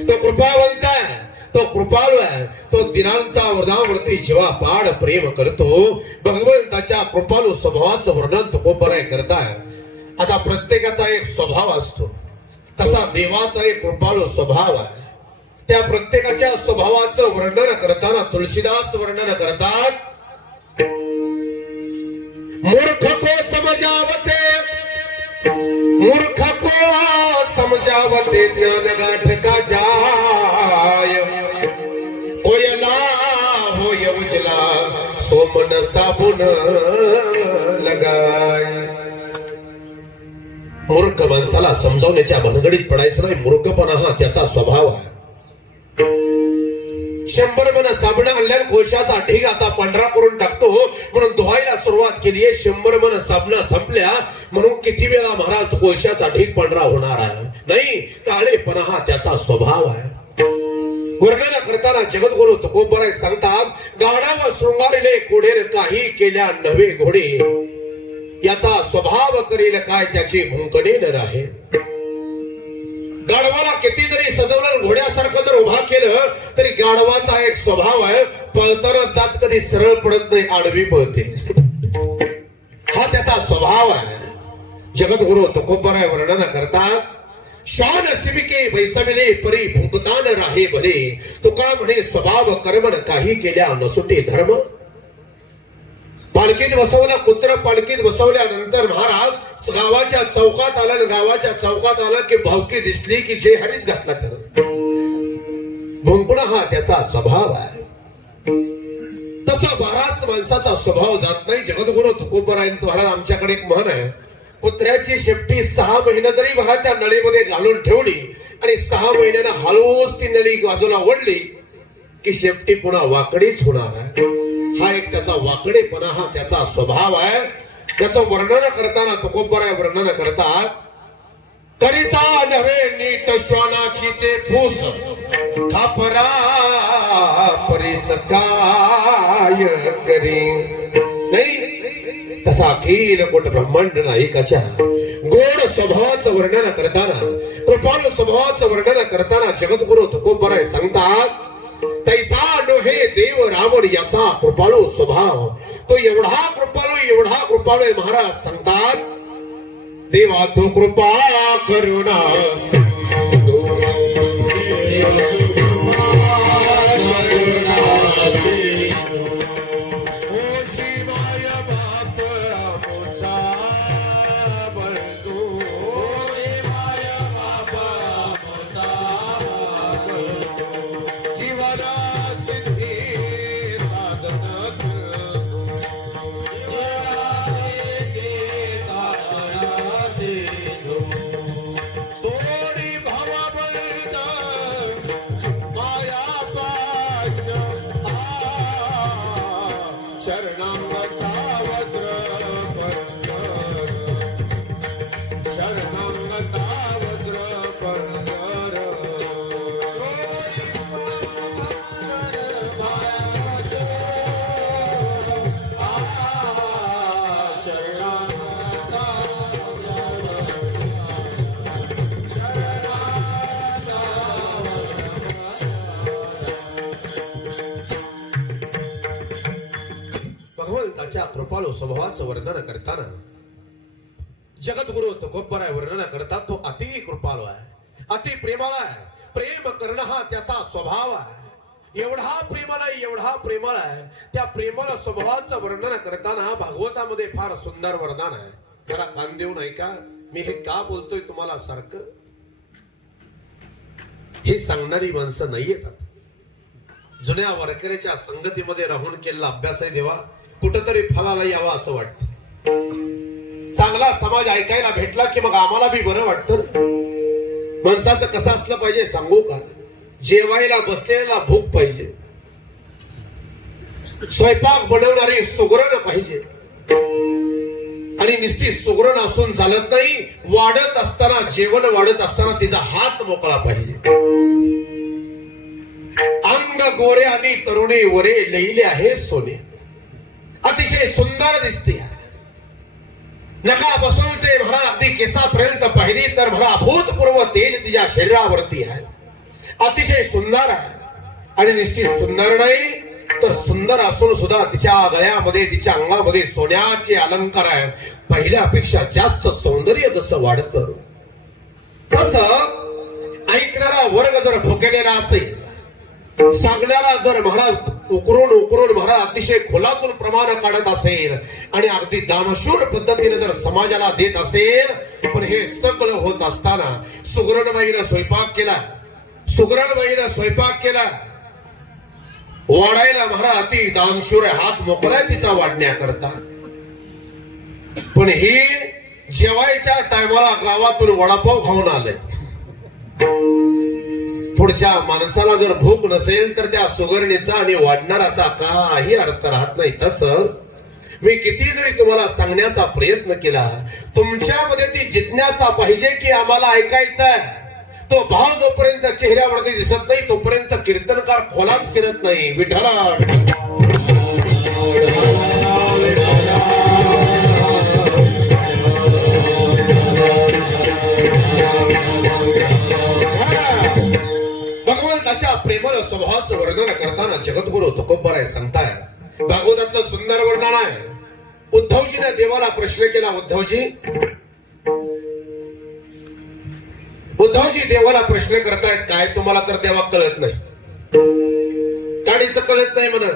तो कृपावंत आहे, तो कृपाळू आहे, तो दिनांचा वरदावरती जीवा पाड प्रेम करतो. भगवंताच्या कृपालू स्वभावाचं वर्णन तो कोपराय करताय. आता प्रत्येकाचा एक स्वभाव असतो, तसा देवाचा एक कृपालू स्वभाव आहे. त्या प्रत्येकाच्या स्वभावाचं वर्णन करताना तुलसीदास वर्णन करतात मूर्ख को समजावते ज्ञान गाठ का जाय. कोयला होय उजला सोमन साबुन लगाय. मूर्ख माणसाला समजावण्याच्या भानगडीत पडायचं नाही. मूर्खपणा हा त्याचा स्वभाव आहे. 100 मन साबण आणल्यान कोशाचा ढीग आता पांढरा करून टाकतो म्हणून धुवायला सुरुवात केली आहे. 100 मन साबणा संपल्या म्हणून किती वेळा महाराज कोशाचा ढीग पांढरा होणार आहे नाही. काळेपणा हा त्याचा स्वभाव आहे. वर्णन करताना जगद्गुरु तुकोबराय सांगतात गाढव शृंगारिले कोढेर काही केल्या नव्हे घोडे. याचा स्वभाव करेल काय त्याची भुंकणे न राहे. गाढवाला किती जरी सजवलं घोड्यासारखं जर उभा केलं तरी गाढवाचा एक स्वभाव आहे, पळताना जात कधी सरळ पडत नाही, आडवी पळते. हा त्याचा स्वभाव आहे. जगद्गुरु तुकोबराय वर्णन करतात श्वान सिबिके वैसविले परी भुंकतान राहे भले. तुका म्हणे स्वभाव कर्मन काही केल्या नसुटे धर्म. पालखीत बसवला कुत्र, पालखीत बसवल्यानंतर महाराज गावाच्या चौकात आला. गावाच्या चौकात आला की भावकी दिसली की जे हरीच घातला त्याला. भुंकणं हा त्याचा स्वभाव आहे. तसा बराच माणसाचा स्वभाव जात नाही. जगद्गुरु तुकोबरायांचं महाराज आमच्याकडे एक म्हण आहे, कुत्र्याची शेपटी 6 महिने जरी महाराज त्या नळीमध्ये घालून ठेवली आणि 6 महिन्यानं हळूच ती नळी बाजूला ओढली की शेपटी पुन्हा वाकडीच होणार आहे. हा एक त्याचा वाकडेपणा, हा त्याचा स्वभाव आहे. त्याचं वर्णन करताना तुकोबराय वर्णन करतात, करिता नव्हे नीट श्वानाची ते फूस, खापरा परिस काय करी. नाही तसा अखिल कोट ब्रह्मांड नायकाच्या गोड स्वभावाचं वर्णन करताना, कृपाळू स्वभावाचं वर्णन करताना जगद्गुरु तुकोबराय सांगतात, तैसा नोहे देव रावण याचा कृपाळू स्वभाव. तो एवढा कृपाळू आहे. महाराज सांगतात, देवा तो कृपा करुणा भगवंताच्या कृपाळू स्वभावाचं वर्णन करताना जगद्गुरु तुकोबराय वर्णन करतात, तो अति कृपाळू आहे, अति प्रेमाळ आहे. प्रेम करणं हा त्याचा स्वभाव आहे. एवढा प्रेमाळ आहे. त्या प्रेमाळ स्वभावाचं वर्णन करताना भागवतामध्ये फार सुंदर वर्णन आहे. जरा कान देऊन ऐका. मी हे का बोलतोय तुम्हाला सारखं, हे सांगणारी माणसं नाहीयेत. जुन्या वारकऱ्याच्या संगतीमध्ये राहून केलेला अभ्यास आहे देवा, कुठंतरी फलाला यावा असं वाटतं. चांगला समाज ऐकायला भेटला की मग आम्हाला बी बरं वाटतं. माणसाचं कसं असलं पाहिजे सांगू का, जेवायला बसलेला भूक पाहिजे, स्वयंपाक बनवणारी सुगरण पाहिजे. आणि नुसती सुगरण असून चालत नाही, वाढत असताना, जेवण वाढत असताना तिचा हात मोकळा पाहिजे. अंग गोरे आणि तरुणी वरे लईले आहे सोने, अतिशय सुंदर दिसते. नखापासून ते म्हणा अगदी केसापर्यंत पाहिली तर म्हणा अभूतपूर्व तेज तिच्या शरीरावरती आहे, अतिशय सुंदर आहे. आणि निश्चित सुंदर नाही तर सुंदर असून सुद्धा तिच्या गळ्यामध्ये, तिच्या अंगामध्ये सोन्याचे अलंकार आहेत. पहिल्यापेक्षा जास्त सौंदर्य जसं वाढतं तसं ऐकणारा वर्ग जर भुकेलेला असेल, सांगणारा जर महाराज उकरून महाराज अतिशय खोलातून प्रमाण काढत असेल आणि अगदी दानशूर पद्धतीने जर समाजाला देत असेल, पण हे सगळं होत असताना सुगरणबाईनं स्वयंपाक केला, वाढायला महाराज अति दानशूर हात मोकळाय तिचा वाढण्याकरता. पण हे जेवायच्या टायमाला गावातून वडापाव खाऊन आलंय. पुढच्या माणसाला जर भूक नसेल तर त्या सुगरणीचा आणि वाढणाराचा काही अर्थ राहत नाही. तसं मी किती जरी तुम्हाला सांगण्याचा प्रयत्न केला, तुमच्यामध्ये ती जिज्ञासा पाहिजे की आम्हाला ऐकायचं आहे. तो भाव जोपर्यंत चेहऱ्यावरती दिसत नाही तोपर्यंत कीर्तनकार खोलात शिरत नाही. विठ्ठला भगवंताच्या प्रेमळ स्वभावाचं वर्णन करताना जगद्गुरु तुकोबराय सांगताय, भागवतातलं सुंदर वर्णन आहे. उद्धवजीने देवाला प्रश्न केला, उद्धवजी देवाला प्रश्न करतायत, काय तुम्हाला तर देवा कळत नाही, काडीचं कळत नाही म्हणा.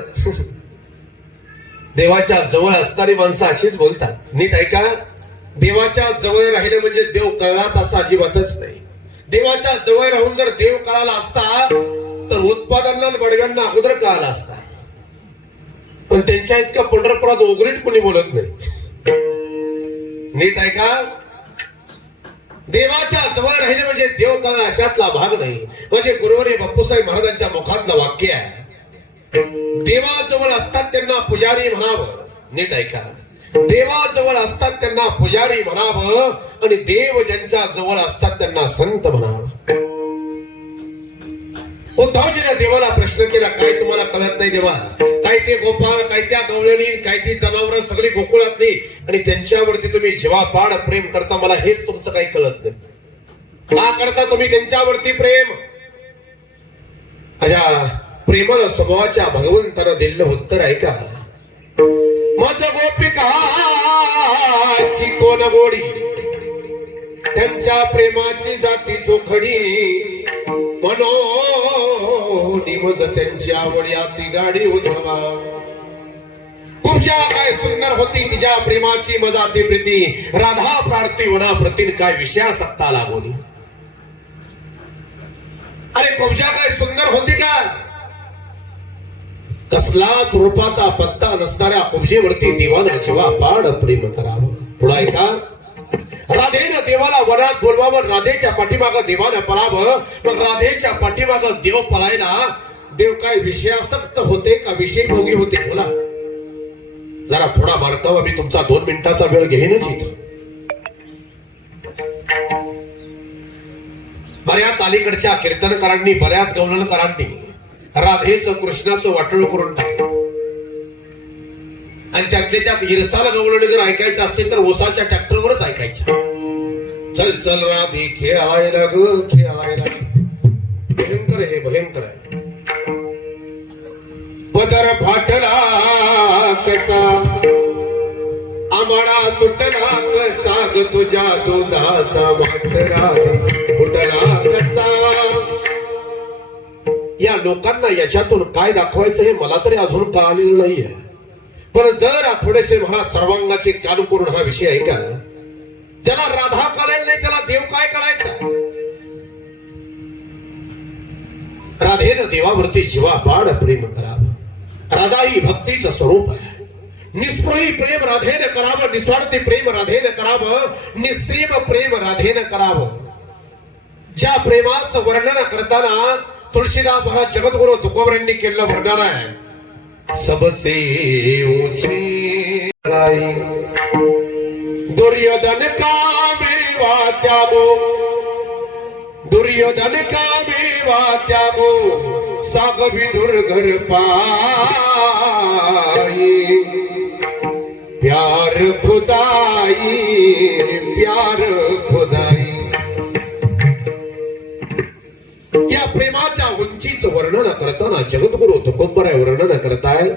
देवाच्या जवळ असणारी माणसं अशीच बोलतात. नीट ऐका, देवाच्या जवळ राहिले म्हणजे देव कळलाच असं अजिबातच नाही. देवाच्या जवळ राहून जर देव कळाला असता तर उत्पादनाला बडव्यांना अगोदर कळाला असता. पण त्यांच्या इतका पंढरपुरात उघडीत कोणी बोलत नाही. नीट ऐका, देवाच्या जवळ राहिले म्हणजे देव कळा अशातला भाग नाही. म्हणजे गुरुवारी बापूसाहेब महाराजांच्या मुखातलं वाक्य आहे, देवाजवळ असतात त्यांना पुजारी म्हणावं. नीट ऐका, देवाजवळ असतात त्यांना पुजारी म्हणावं आणि देव ज्यांच्या जवळ असतात त्यांना संत म्हणावं. उद्धवजीने देवाला प्रश्न केला, काय तुम्हाला कळत नाही देवा? काय ते गोपाळ, काय त्या गवळणी, काय ती जनावर सगळी गोकुळातली आणि त्यांच्यावरती तुम्ही जीवापाड प्रेम करता, मला हेच तुमचं काही कळत नाही. का करता तुम्ही त्यांच्यावरती प्रेम? अशा प्रेमाला स्वभावाच्या भगवंतानं दिलेलं उत्तर ऐका. मज गोपिकाची कोण गोडी, त्यांच्या प्रेमाची जाती चोखडी, मनोनी मज त्यांची आवडी आती गाडी उद्धवा. कुब्जा काय सुंदर होती तिच्या प्रेमाची मजा ती प्रीती, राधा प्रार्थी वना प्रतीन काय विषयासक्ता लागोनी. अरे कुब्जा काय सुंदर होती का? कसलाच रूपाचा पत्ता नसणाऱ्या कुब्जेवरती देवानं जीवापाड प्रेम करावं. पुढे ऐका, राधेनं देवाला वनात बोलवावं, राधेच्या पाठीमागं देवानं पळावं. मग राधेच्या पाठीमागं देव पळायला देव काय विषयासक्त होते का विषयभोगी होते? बोला जरा थोडा बारकावा, मी तुमचा 2 मिनिटाचा वेळ घेईनच इथं. बऱ्याच अलीकडच्या कीर्तनकारांनी, बऱ्याच गवळणकारांनी राधेचं कृष्णाचं वाटोळ करून टाकलं आणि त्यातले त्यात इरसाल गवळणी जर ऐकायचं असेल तर ओसाच्या ट्रॅक्टरवरच ऐकायचं. चल चल राधे खेळायला ग खेळायला. भयंकर हे भयंकर आहे. पदर फाटला कसा, आंबाडा सुटला कसा ग तुझ्या दुधाचा वाट राधे फुटला कसा. या लोकांना याच्यातून काय दाखवायचं हे मला तरी अजून कळालेलं नाहीये. पण जर थोडेसे मला सर्वांगाचे ज्ञान करून हा विषय आहे का, ज्याला राधा कळायला नाही त्याला देव काय करायचा? राधेनं देवावरती जीवापाड प्रेम करावं. राधा ही भक्तीचं स्वरूप आहे. निस्पृही प्रेम राधेनं करावं, निस्वार्थी प्रेम राधेनं करावं, निस्सीम प्रेम राधेनं करावं. ज्या प्रेमाचं वर्णन करताना तुळशीदास महाराज जगद्गुरु तुकोबरांनी केलेलं वर्णन आहे, सबसे ऊंची दुर्योधन का मेवा त्यागो, दुर्योधन का मेवा त्यागो, साग विदुर घर पाई, प्यार खुदाई प्यार खुदाई. या प्रेमाच्या उंचीचं वर्णन करताना जगद्गुरु तुकोबराय वर्णन करताय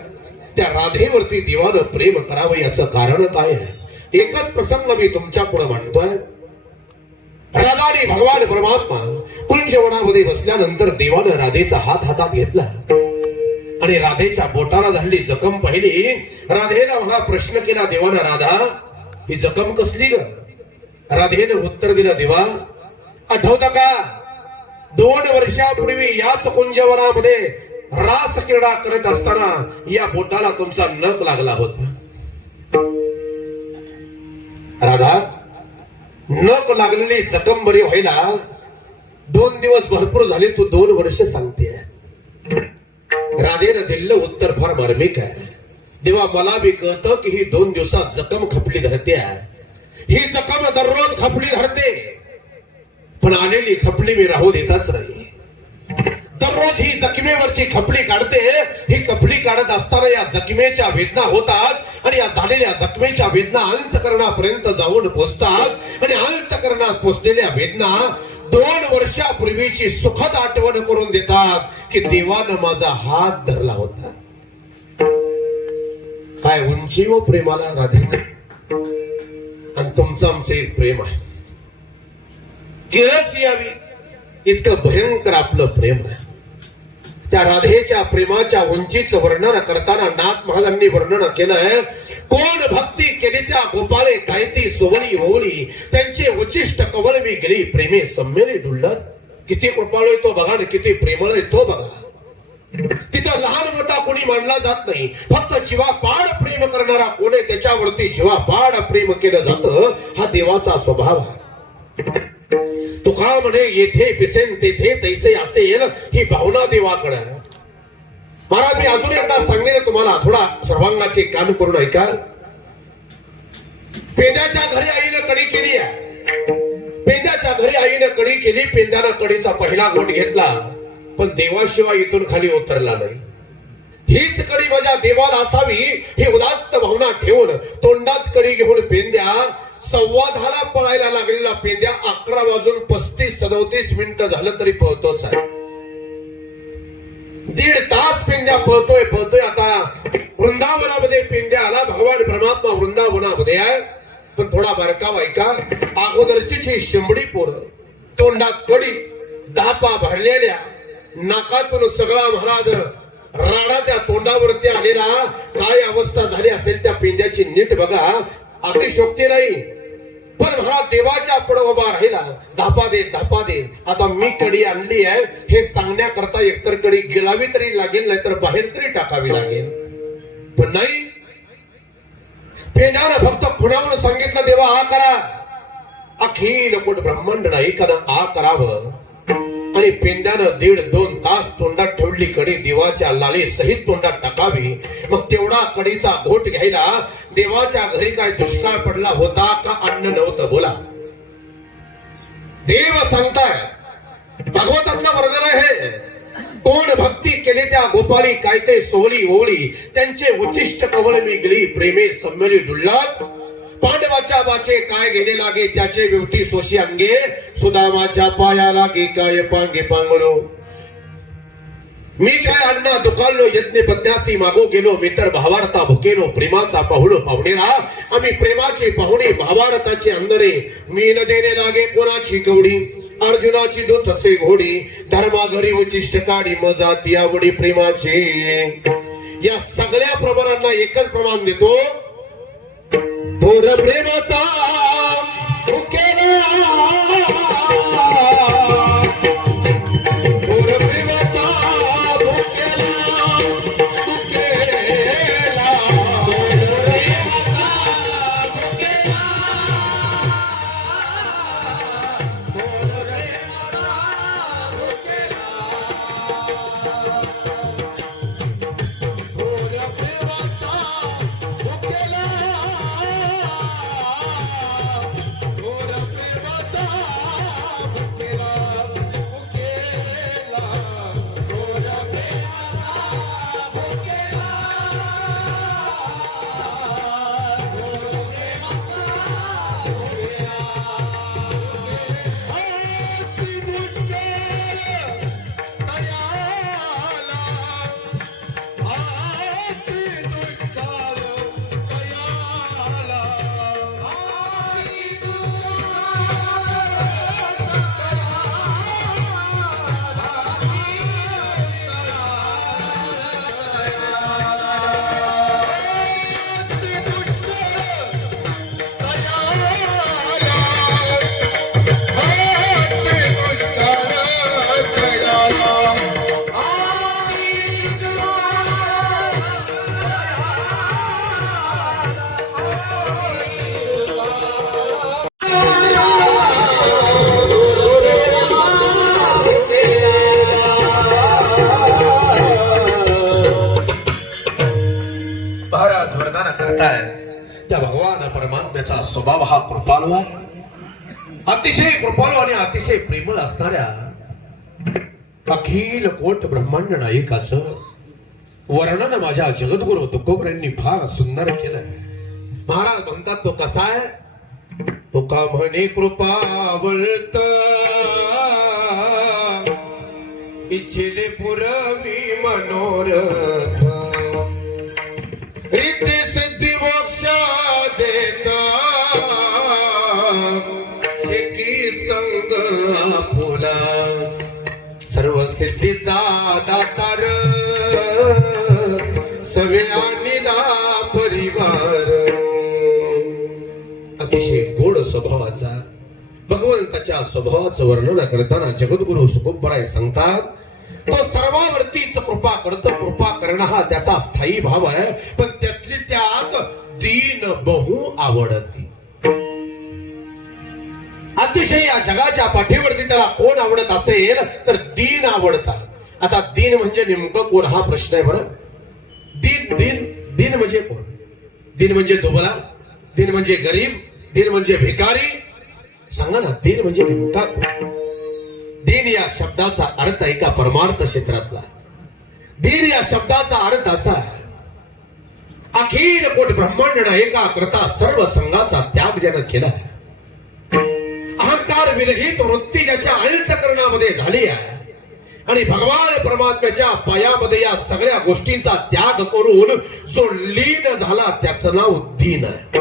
त्या राधेवरती देवानं प्रेम करावं याचं कारण काय आहे? एकच प्रसंग मी तुमच्या पुढे मांडतोय. राधा आणि भगवान परमात्मा कुंजवनामध्ये बसल्यानंतर देवानं राधेचा हात हातात घेतला आणि राधेच्या बोटाला झालेली जखम पाहिली. राधेला मला प्रश्न केला देवानं, राधा ही जखम कसली ग? राधेनं उत्तर दिलं, देवा आठवतं का 2 वर्षापूर्वी याच कुंजवनामध्ये रास क्रीडा करत असताना या बोटाला तुमचा नख लागला होता. राधा, नख लागलेली जखम बरी व्हायला 2 दिवस भरपूर झाले, तू 2 वर्ष सांगते. राधेनं दिलेलं उत्तर फार मार्मिक आहे. देवा मला बी कळतं की ही 2 दिवसात जखम खपली धरते आहे. ही जखम दररोज खपली धरते, पण आलेली खपली मी राहू देताच नाही. दररोज ही जखमेवरची खपली काढते. ही खपली काढत असताना या जखमेच्या वेदना होतात आणि या झालेल्या जखमेच्या वेदना अंतकरणापर्यंत जाऊन पोचतात आणि अंतकरणात पोचलेल्या वेदना 2 वर्षापूर्वीची सुखद आठवण करून देतात की देवानं माझा हात धरला होता. काय उंची व प्रेमाला राधेच. आणि तुमचं आमचं एक प्रेम आहे, किळस यावी इतकं भयंकर आपलं प्रेम आहे. त्या राधेच्या प्रेमाच्या उंचीचं वर्णन करताना नाथ महाराजांनी वर्णन केलंय, कोण भक्ती केली त्या गोपाळे गायती सोवली ओवली, त्यांचे उचिष्ट कवल मी गेली प्रेमे सम्मेली डुलत. किती कृपाळू तो बघा ना, किती प्रेमळ आहे तो बघा. तिथं लहान मोठा कोणी मानला जात नाही, फक्त जीवापाड प्रेम करणारा कोणी त्याच्यावरती जीवापाड प्रेम केलं जातं. हा देवाचा स्वभाव आहे. तुका म्हणे येथे पिसेन तेथे तैसे असेल ही भावना देवाकडे. महाराज मी अजून एकदा सांगेन तुम्हाला, थोडा सर्वांगाचे कान करून ऐका. पेंद्याच्या घरी आईनं कडी केली आहे. पेंद्याच्या घरी आईनं कडी केली. पेंद्यानं कडीचा पहिला घोट घेतला, पण देवाशिवाय इथून खाली उतरला नाही. हीच कडी माझ्या देवाला असावी ही उदात्त भावना ठेवून तोंडात कडी घेऊन पेंद्या संवादाला पळायला लागलेला पेंद्या 11:35-37 झालं तरी पळतोच आहे. 1.5 तास पेंद्या पळतोय. आता वृंदावनामध्ये पेंद्या आला. भगवान परमात्मा वृंदावनामध्ये आहे. पण थोडा बारकाव ऐका. अगोदरची शिंबडी पोरं, तोंडात कडी, धापा भरलेल्या, नाकातून सगळा महाराज राडा त्या तोंडावरती आलेला. काय अवस्था झाली असेल त्या पेंद्याची नीट बघा. अतिशोक्ती नाही, पण महाराज देवाच्या पुढे उभा राहिला. धापा दे. आता मी कडी आणली आहे हे सांगण्याकरता एकतर कडी गिळावी तरी लागेल, नाहीतर बाहेर तरी टाकावी लागेल. पण नाही, पेंद्यानं फक्त खुणावून सांगितलं, देवा आ करा. अखिल कोट ब्रह्मांड नाही कारण आ करावं. आणि पेंद्यानं 1.5-2 तास तोंडात ठेवली कडी. देवाच्या लाली सहित तोंडात टाकावी. मग तेवढा कडीचा घोट घ्यायला देवाच्या घरी काय दुष्काळ पडला होता का अन्न नव्हतं? बोला. देव सांगताय, भागवतातलं वर्णन आहे. कोण भक्ती केली त्या गोपाळी काय ते सोहली ओळी. त्यांचे उचिष्ट कवळ मी गेली प्रेमे सम्मेली डुल्लात. पांडवाच्या बाचे काय घेणे लागे त्याचे विवटी सोशी अंगे. सुदामाच्या पाया लागे काय पांगे पांगलो. मी काय अण्णा दुकानलो यज्ञ पत्यासी मागो गेलो. मी तर भावार्था भुकेलो प्रेमाचा पाहुलो पाहुणेरा. आम्ही प्रेमाचे पाहुणे भावार्थाचे अंगणे. मी न देणे लागे कोणाची कवडी. अर्जुनाची दूत असे घोडी. धर्मा घरी उचिष्ट काढी मजाती आवडी प्रेमाचे. या सगळ्या प्रमाणांना एकच प्रमाण देतो. थोर प्रेमाचा भुकेला. त्या भगवान परमात्म्याचा स्वभाव हा कृपाळू आहे. अतिशय कृपाळू आणि अतिशय प्रेमळ असणाऱ्या अखिल कोट ब्रह्मांड नायकाचं वर्णन माझ्या जगद्गुरु तुकोबरांनी फार सुंदर केलंय. महाराज म्हणतात तो कसा आहे. तुका म्हणे कृपावळत इच्छिले पुरवी मनोरथ. रिद्धी सिद्धी मोक्ष देता शेकी संग आपुला. सर्व सिद्धीचा दातार सगळ्यांनीला परिवार. अतिशय गोड स्वभावाचा भगवंताच्या स्वभावाचं वर्णन करताना जगद्गुरु तुकोबराय सांगतात तो सर्वावरतीच कृपा करतो. कृपा करणं हा त्याचा स्थायी भाव आहे. पण त्यातली त्यात दीन बहु आवडती. अतिशय या जगाच्या पाठीवरती त्याला कोण आवडत असेल तर दीन आवडतात. आता दीन म्हणजे नेमकं कोण हा प्रश्न आहे बरं. दीन दीन दीन म्हणजे कोण? दीन म्हणजे दुबळा, दीन म्हणजे गरीब, दीन म्हणजे भिकारी. सांगा ना, दीन म्हणजे नेमका कोण? दीन या शब्दाचा अर्थ आहे का परमार्थ क्षेत्रातला. दीन या शब्दाचा अर्थ असा आहे, अखिल कोट ब्रह्मांड एका करता सर्व संघाचा त्याग ज्यानं केला आहे. अहंकार विरहित वृत्ती ज्याच्या अंतःकरणामध्ये झाली आहे आणि भगवान परमात्म्याच्या पायामध्ये या सगळ्या गोष्टींचा त्याग करून जो लीन झाला त्याचं नाव दीन आहे.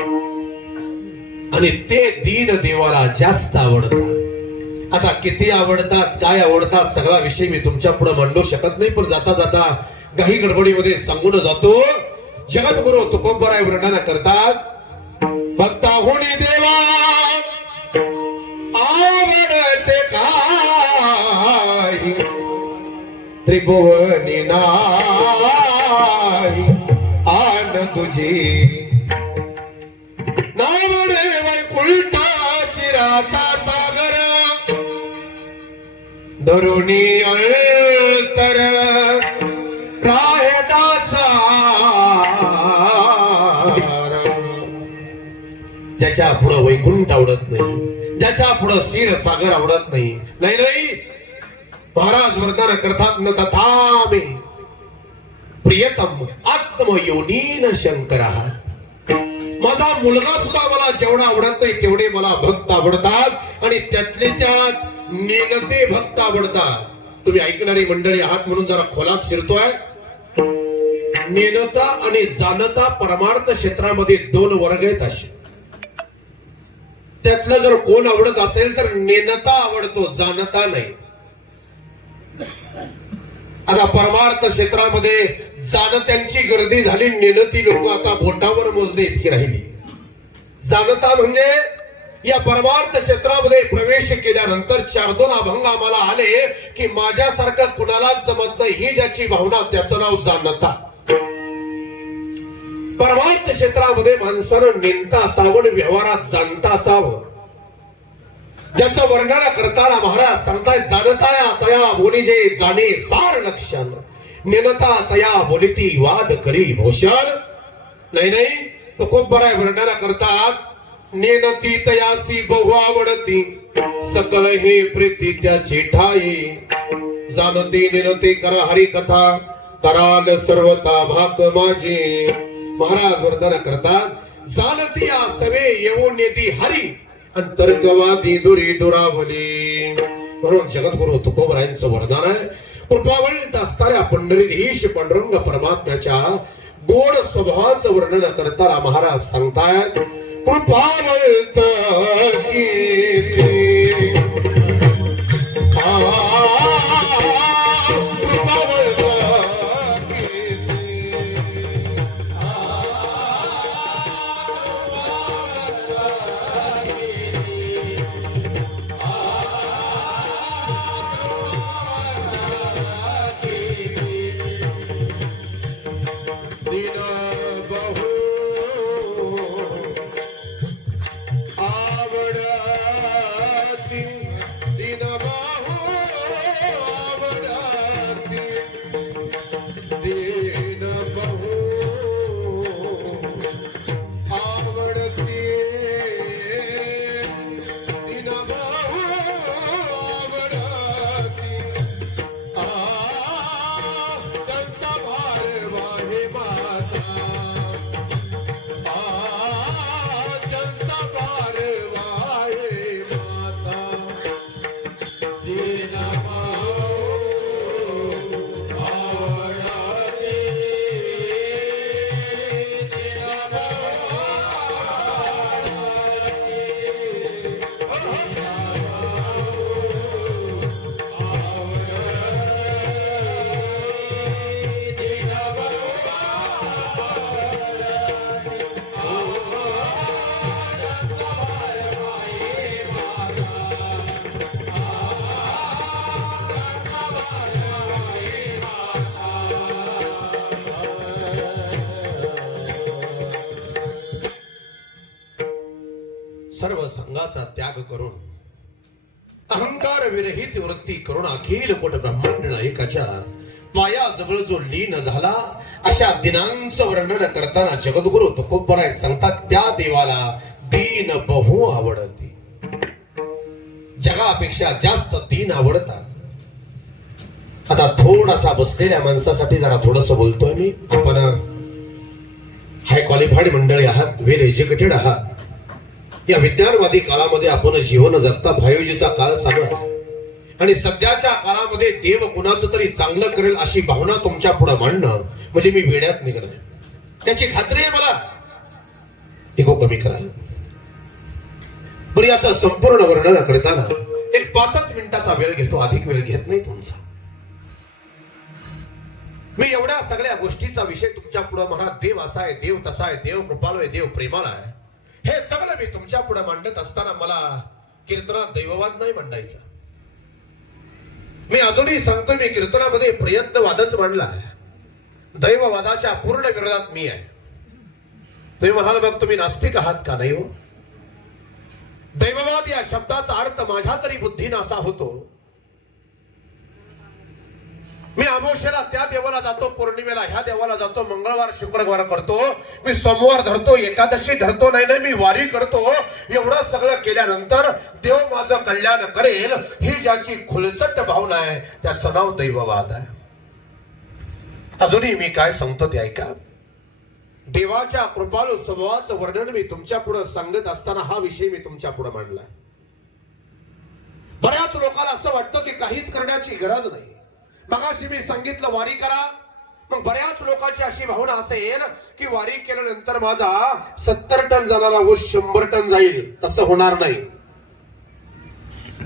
आणि ते दीन देवाला जास्त आवडतात. आता किती आवडतात, काय आवडतात, सगळा विषय मी तुमच्या पुढे मांडू शकत नाही, पण जाता जाता काही गडबडीमध्ये सांगून जातो. जगद्गुरु तुकोबराय वर्णन करतात, भक्ताहुन देवा आवडते काही त्रिभुवनी नाही आन तुझी नावडे वैकुंठा शिराचा सागर धरुणी अंतर राहदाचा. ज्याच्या पुढं वैकुंठ आवडत नाही, ज्याच्या पुढं क्षीर सागर आवडत नाही. नाही नाही, महाराज वर्णन करतात, न तथामे प्रियतम आत्मयोनीन शंकरा. माझा मुलगा सुद्धा मला जेवढा आवडत नाही तेवढे मला भक्त आवडतात आणि त्यातले त्यात नेनते भक्त आवडतात. तुम्ही ऐकणारी मंडळी आहात म्हणून जरा खोलात शिरतोय. नेनता आणि जाणता परमार्थ क्षेत्रामध्ये दोन वर्ग आहेत असे. त्यातलं जर कोण आवडत असेल तर नेनता आवडतो, जाणता नाही. आता परमार्थ क्षेत्रामध्ये जाणत्यांची गर्दी झाली, नेनती लोक आता बोटावर मोजणे इतकी राहिली. जाणता म्हणजे या परमार्थ क्षेत्रामध्ये प्रवेश केल्यानंतर 4-2 अभंग आम्हाला आले की माझ्यासारखं कुणालाच जमत नाही ही ज्याची भावना त्याचं नाव जाणता. परमार्थ क्षेत्रामध्ये माणसानं नेमता असावं, व्यवहारात जाणता असावं. ज्याचं वर्णन करताना महाराज सांगताय, जाणताया तया बोली जे जाणे सार लक्षण नेनता तया बोलिती वाद करी भूषण. नाही नाही, तो खूप बरा वर्णन करतात, नेनती तयासी बहु आवडती सकल हे प्रीती त्याची ठाई जाणती नेनती कर हरी कथा कराल सर्वता भाक माझी. महाराज वर्णन करतात, जाणती या सवे येऊन नेती हरी अंतर्गवादी दुरी दुरावली. म्हणून जगद्गुरु तुकोबरायांचं वरदान आहे, कृपावंत असणाऱ्या पंढरीधीश पांडुरंग परमात्म्याच्या गोड स्वभावाचं वर्णन करताना महाराज सांगतायत, कृपावंत सर्व संघाचा त्याग करून अहंकार विरहित वृत्ती करून अखिल कोट ब्रह्मांड नायकाच्या पाया जवळ जो लीन झाला, अशा दिनांचं वर्णन करताना जगद्गुरु तुकोबराय सांगतात, त्या देवाला दीन बहु आवडते. जगापेक्षा जास्त दीन आवडतात. आता थोडासा बसलेल्या माणसासाठी जरा थोडस बोलतोय मी. आपण हाय क्वालिफाईड मंडळी आहात, वेल एज्युकेटेड आहात. या विज्ञानवादी काळामध्ये आपण जीवन जगता भायोजीचा काळ चालू आहे आणि सध्याच्या काळामध्ये देव कुणाचं तरी चांगलं करेल अशी भावना तुमच्या पुढे मांडणं म्हणजे मी वेड्यात निघालोय त्याची खात्री आहे मला. इगो कमी करा. पण याचं संपूर्ण वर्णन करताना एक 5 मिनिटाचा वेळ घेतो, अधिक वेळ घेत नाही तुमचा. मी एवढ्या सगळ्या गोष्टीचा विषय तुमच्या पुढे म्हणा, देव असा आहे, देव तसा आहे, देव कृपाळू आहे, देव प्रेमाला आहे, हे सगळं मी तुमच्या पुढे मांडत असताना मला कीर्तनात दैववाद नाही मांडायचा. मी अजूनही सांगतो, मी कीर्तनामध्ये प्रयत्नवादच मांडला आहे. दैववादाच्या पूर्ण विरोधात मी आहे. तुम्ही म्हणाल मग तुम्ही नास्तिक आहात का? नाही हो. दैववाद या शब्दाचा अर्थ माझ्या तरी बुद्धीने असा होतो, मी अमावस्येला त्या देवाला जातो, पौर्णिमेला ह्या देवाला जातो, मंगळवार शुक्रवार करतो, मी सोमवार धरतो, एकादशी धरतो, नाही मी वारी करतो. एवढं सगळं केल्यानंतर देव माझं कल्याण करेल ही ज्याची खुलचट भावना आहे त्याचं नाव दैववाद आहे. अजूनही मी काय सांगतो ते ऐका. देवाच्या कृपाळू स्वभावाचं वर्णन मी तुमच्या पुढे सांगत असताना हा विषय मी तुमच्या पुढे मांडला. बऱ्याच लोकांना असं वाटतं की काहीच करण्याची गरज नाही. मगाशी मी सांगितलं वारी करा, मग बऱ्याच लोकांची अशी भावना असेल की वारी केल्यानंतर माझा 70 टन जाणारा ऊस 100 टन जाईल. तसं होणार नाही.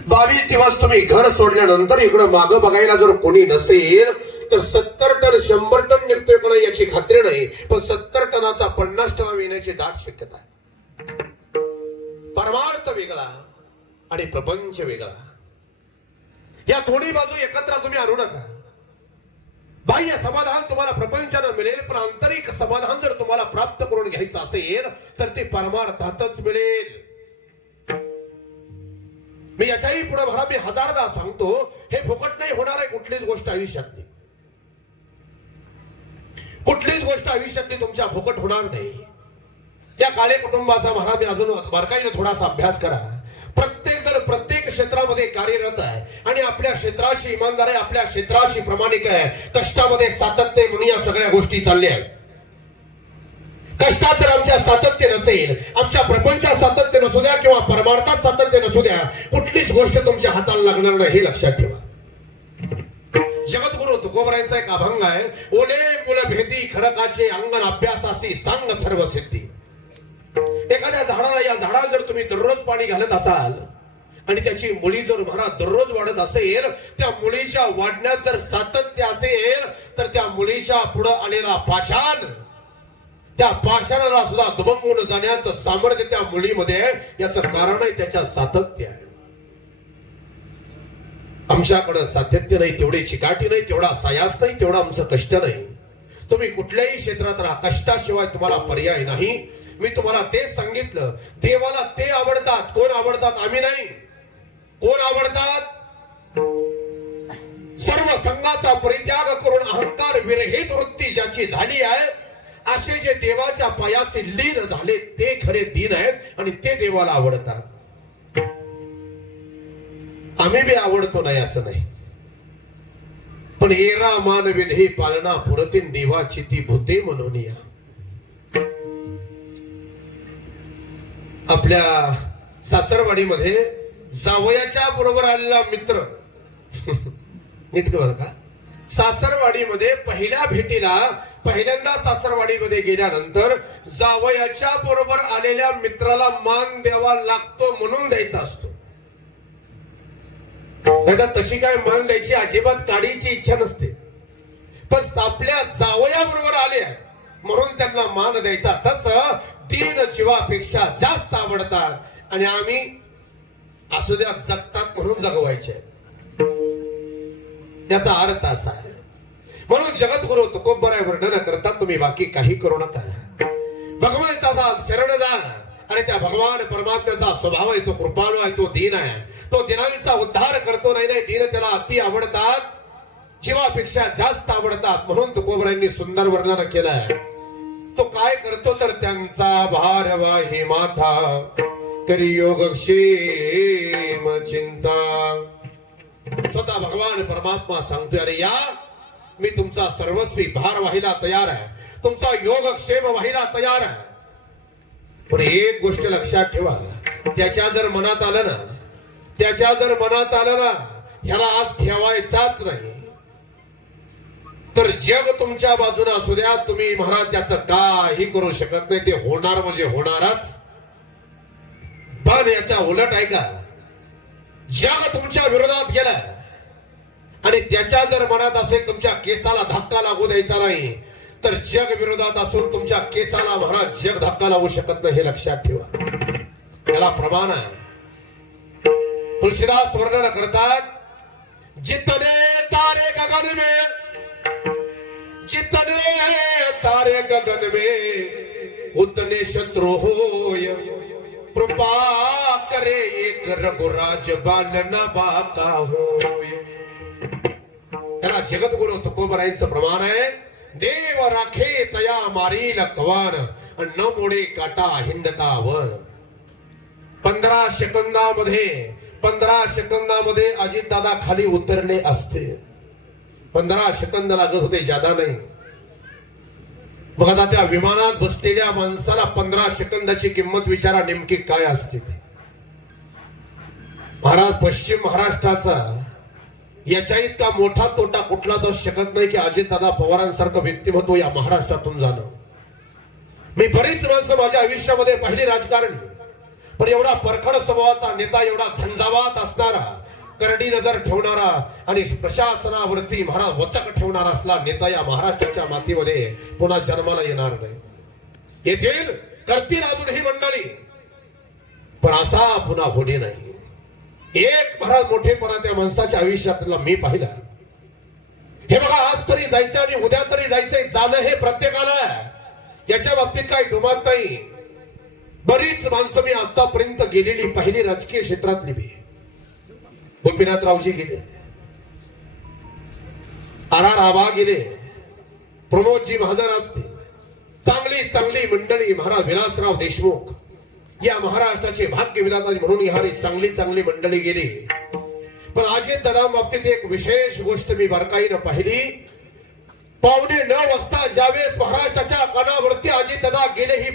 22 दिवस तुम्ही घर सोडल्यानंतर इकडं मागं बघायला जर कोणी नसेल तर 70 टन 100 टन निघतोय का नाही याची खात्री नाही, पण 70 टनाचा 50 टन येण्याची दाट शक्यता आहे. परमार्थ वेगळा आणि प्रपंच वेगळा, या दोन्ही बाजू एकत्र तुम्ही आणू नका. बाह्य समाधान तुम्हाला प्रपंचानं मिळेल, पण आंतरिक समाधान जर तुम्हाला प्राप्त करून घ्यायचं असेल तर ते परमार्थातच मिळेल. मी याच्याही पुढे भरा, मी 1000दा सांगतो, हे फुकट नाही होणार आहे कुठलीच गोष्ट आयुष्यातली. कुठलीच गोष्ट आयुष्यातली तुमच्या फुकट होणार नाही. या काळे कुटुंबाचा म्हणा, मी अजून बारकाईने थोडासा अभ्यास करा. प्रत्येक जण प्रत्येक क्षेत्रामध्ये कार्यरत आहे आणि आपल्या क्षेत्राशी इमानदार आहे, आपल्या क्षेत्राशी प्रामाणिक आहे. कष्टामध्ये सातत्य म्हणून या सगळ्या गोष्टी चालल्या आहेत. कष्टात जर आमच्या सातत्य नसेल, आमच्या प्रपंचात सातत्य नसू द्या किंवा परमार्थात सातत्य नसू द्या, कुठलीच गोष्ट तुमच्या हाताला लागणार नाही हे लक्षात ठेवा. जगद्गुरु तुकोबरायांचा एक अभंग आहे, ओले मुल भेदी खडकाचे अंगण अभ्यासासी सांग सर्व सिद्धी. एखाद्या झाडाला, या झाडाला जर तुम्ही दररोज पाणी घालत असाल आणि त्याची मुळी जर म्हणा दररोज वाढत असेल, त्या मुळीच्या वाढण्यात जर सातत्य असेल तर त्या मुळीच्या पुढे आलेला पाषाण, त्या पाषाणाला सुद्धा दुभंगून जाण्याचं सामर्थ्य त्या मुळीमध्ये, याचं कारण आहे त्याच्या सातत्य आहे. आमच्याकडे सातत्य नाही, तेवढी चिकाटी नाही, तेवढा सायास नाही, तेवढा आमचं कष्ट नाही. तुम्ही कुठल्याही क्षेत्रात राहा, कष्टाशिवाय तुम्हाला पर्याय नाही. मी तुम्हाला तेच सांगितलं, देवाला ते आवडतात. कोण आवडतात? आम्ही नाही. कोण आवडतात? सर्व संघाचा परित्याग करून अहंकार विरहित वृत्ती ज्याची झाली आहे, असे जे देवाच्या पायाशी लीन झाले ते खरे दीन आहेत आणि ते देवाला आवडतात. आम्ही बी आवडतो नाही असं नाही, पण एरा मान विधे पालना पुरतीन देवाची ती भूते म्हणून या. आपल्या सासरवाडीमध्ये जावयाच्या बरोबर आलेला मित्र इतकं बघा का, सासरवाडीमध्ये पहिल्या भेटीला पहिल्यांदा सासरवाडीमध्ये गेल्यानंतर जावयाच्या बरोबर आलेल्या मित्राला मान द्यावा लागतो म्हणून द्यायचा असतो. नाहीतर तशी काय मान द्यायची अजिबात काढीची इच्छा नसते, पण आपल्या जावया बरोबर आले म्हणून त्यांना मान द्यायचा. तसं तीन जीवापेक्षा जास्त आवडतात आणि आम्ही असू द्या जगतात म्हणून जगवायचे. त्याचा अर्थ असा आहे. म्हणून जगद्गुरु तुकोबराय वर्णन करतात, तुम्ही बाकी काही करू नका, भगवंताचा शरण जा. आणि त्या भगवान परमात्म्याचा स्वभाव आहे, तो कृपाळू आहे, तो दीन आहे. तो दिनांचा उद्धार करतो नाही दिन त्याला अति आवडतात, जीवापेक्षा जास्त आवडतात. म्हणून तुकोबरायांनी सुंदर वर्णन केलंय. तो काय करतो तर त्यांचा भारवा हे माथा करी योगक्षेम चिंता. स्वतः भगवान परमात्मा सांगतोय, अरे या मी तुमचा सर्वस्वी भार व्हायला तयार आहे, तुमचा योगक्षेम व्हायला तयार आहे. पण एक गोष्ट लक्षात ठेवा, त्याच्या जर मनात आलं ना, ह्याला आज ठेवायचाच नाही, तर जग तुमच्या बाजूने असू द्या, तुम्ही महाराज त्याचं काही करू शकत नाही. ते होणार म्हणजे होणारच. पण याचा उलट आहे का, जग तुमच्या विरोधात गेलं आणि त्याच्या जर मनात असेल तुमच्या केसाला धक्का लागू द्यायचा नाही, तर जग विरोधात असून तुमच्या केसाला महाराज जग धक्का लागू शकत नाही, हे लक्षात ठेवा. त्याला प्रमाण आहे. तुलसीदास वर्णन करतात, जितने तारे गगन में, जितने तारे गगन में उतने शत्रु होय, कृपा करे एक रघुराज बालन बाका होय. त्याला जगद्गुरु तुकोबरायांचं प्रमाण आहे. देव राखे तया मारील कवन, न मोडे काटा हिंदता वर. 15 सेकंदामध्ये अजितदादा खाली उतरले असते. 15 सेकंद लागत होते, जादा नाही. मग आता त्या विमानात बसलेल्या माणसाला 15 सेकंदाची किंमत विचारा नेमकी काय असते ती. महाराज पश्चिम महाराष्ट्राचा याच्या इतका मोठा तोटा कुठलाच असू शकत नाही की अजितदादा पवारांसारखं व्यक्तिमत्व या महाराष्ट्रातून जाणं. मी बरीच माणसं माझ्या आयुष्यामध्ये पहिली राजकारणी, पण एवढा परखड स्वभावाचा नेता, एवढा झंझावात असणारा, करडी नजर ठेवणारा आणि प्रशासनावरती महाराज वचक ठेवणारा असला नेता या महाराष्ट्राच्या मातीमध्ये पुन्हा जन्माला येणार नाही. येथील करतील अजून ही मंडळी, पण असा पुन्हा होणे नाही. एक महाराज मोठेपणा त्या माणसाच्या आयुष्यातला मी पाहिला. हे बघा, आज तरी जायचं आणि उद्या तरी जायचंय, जाणं हे प्रत्येकाला आहे. याच्या बाबतीत काही दुमत नाही. बरीच माणसं मी आतापर्यंत गेलेली पहिली राजकीय क्षेत्रातली बी, गोपीनाथरावजी गेले, आर आबा गेले, प्रमोदजी महाजन असतील, चांगली मंडळी, महाराज विलासराव देशमुख या महाराष्ट्राचे भाग्य विधाता म्हणून ह्यारी चांगली मंडळी गेली. पण अजितदादा बाबतीत एक विशेष गोष्ट मी बारकाईनं पाहिली. 9:15 वाजता ज्यावेळेस महाराष्ट्राच्या कानावरती अजितदादा गेले ही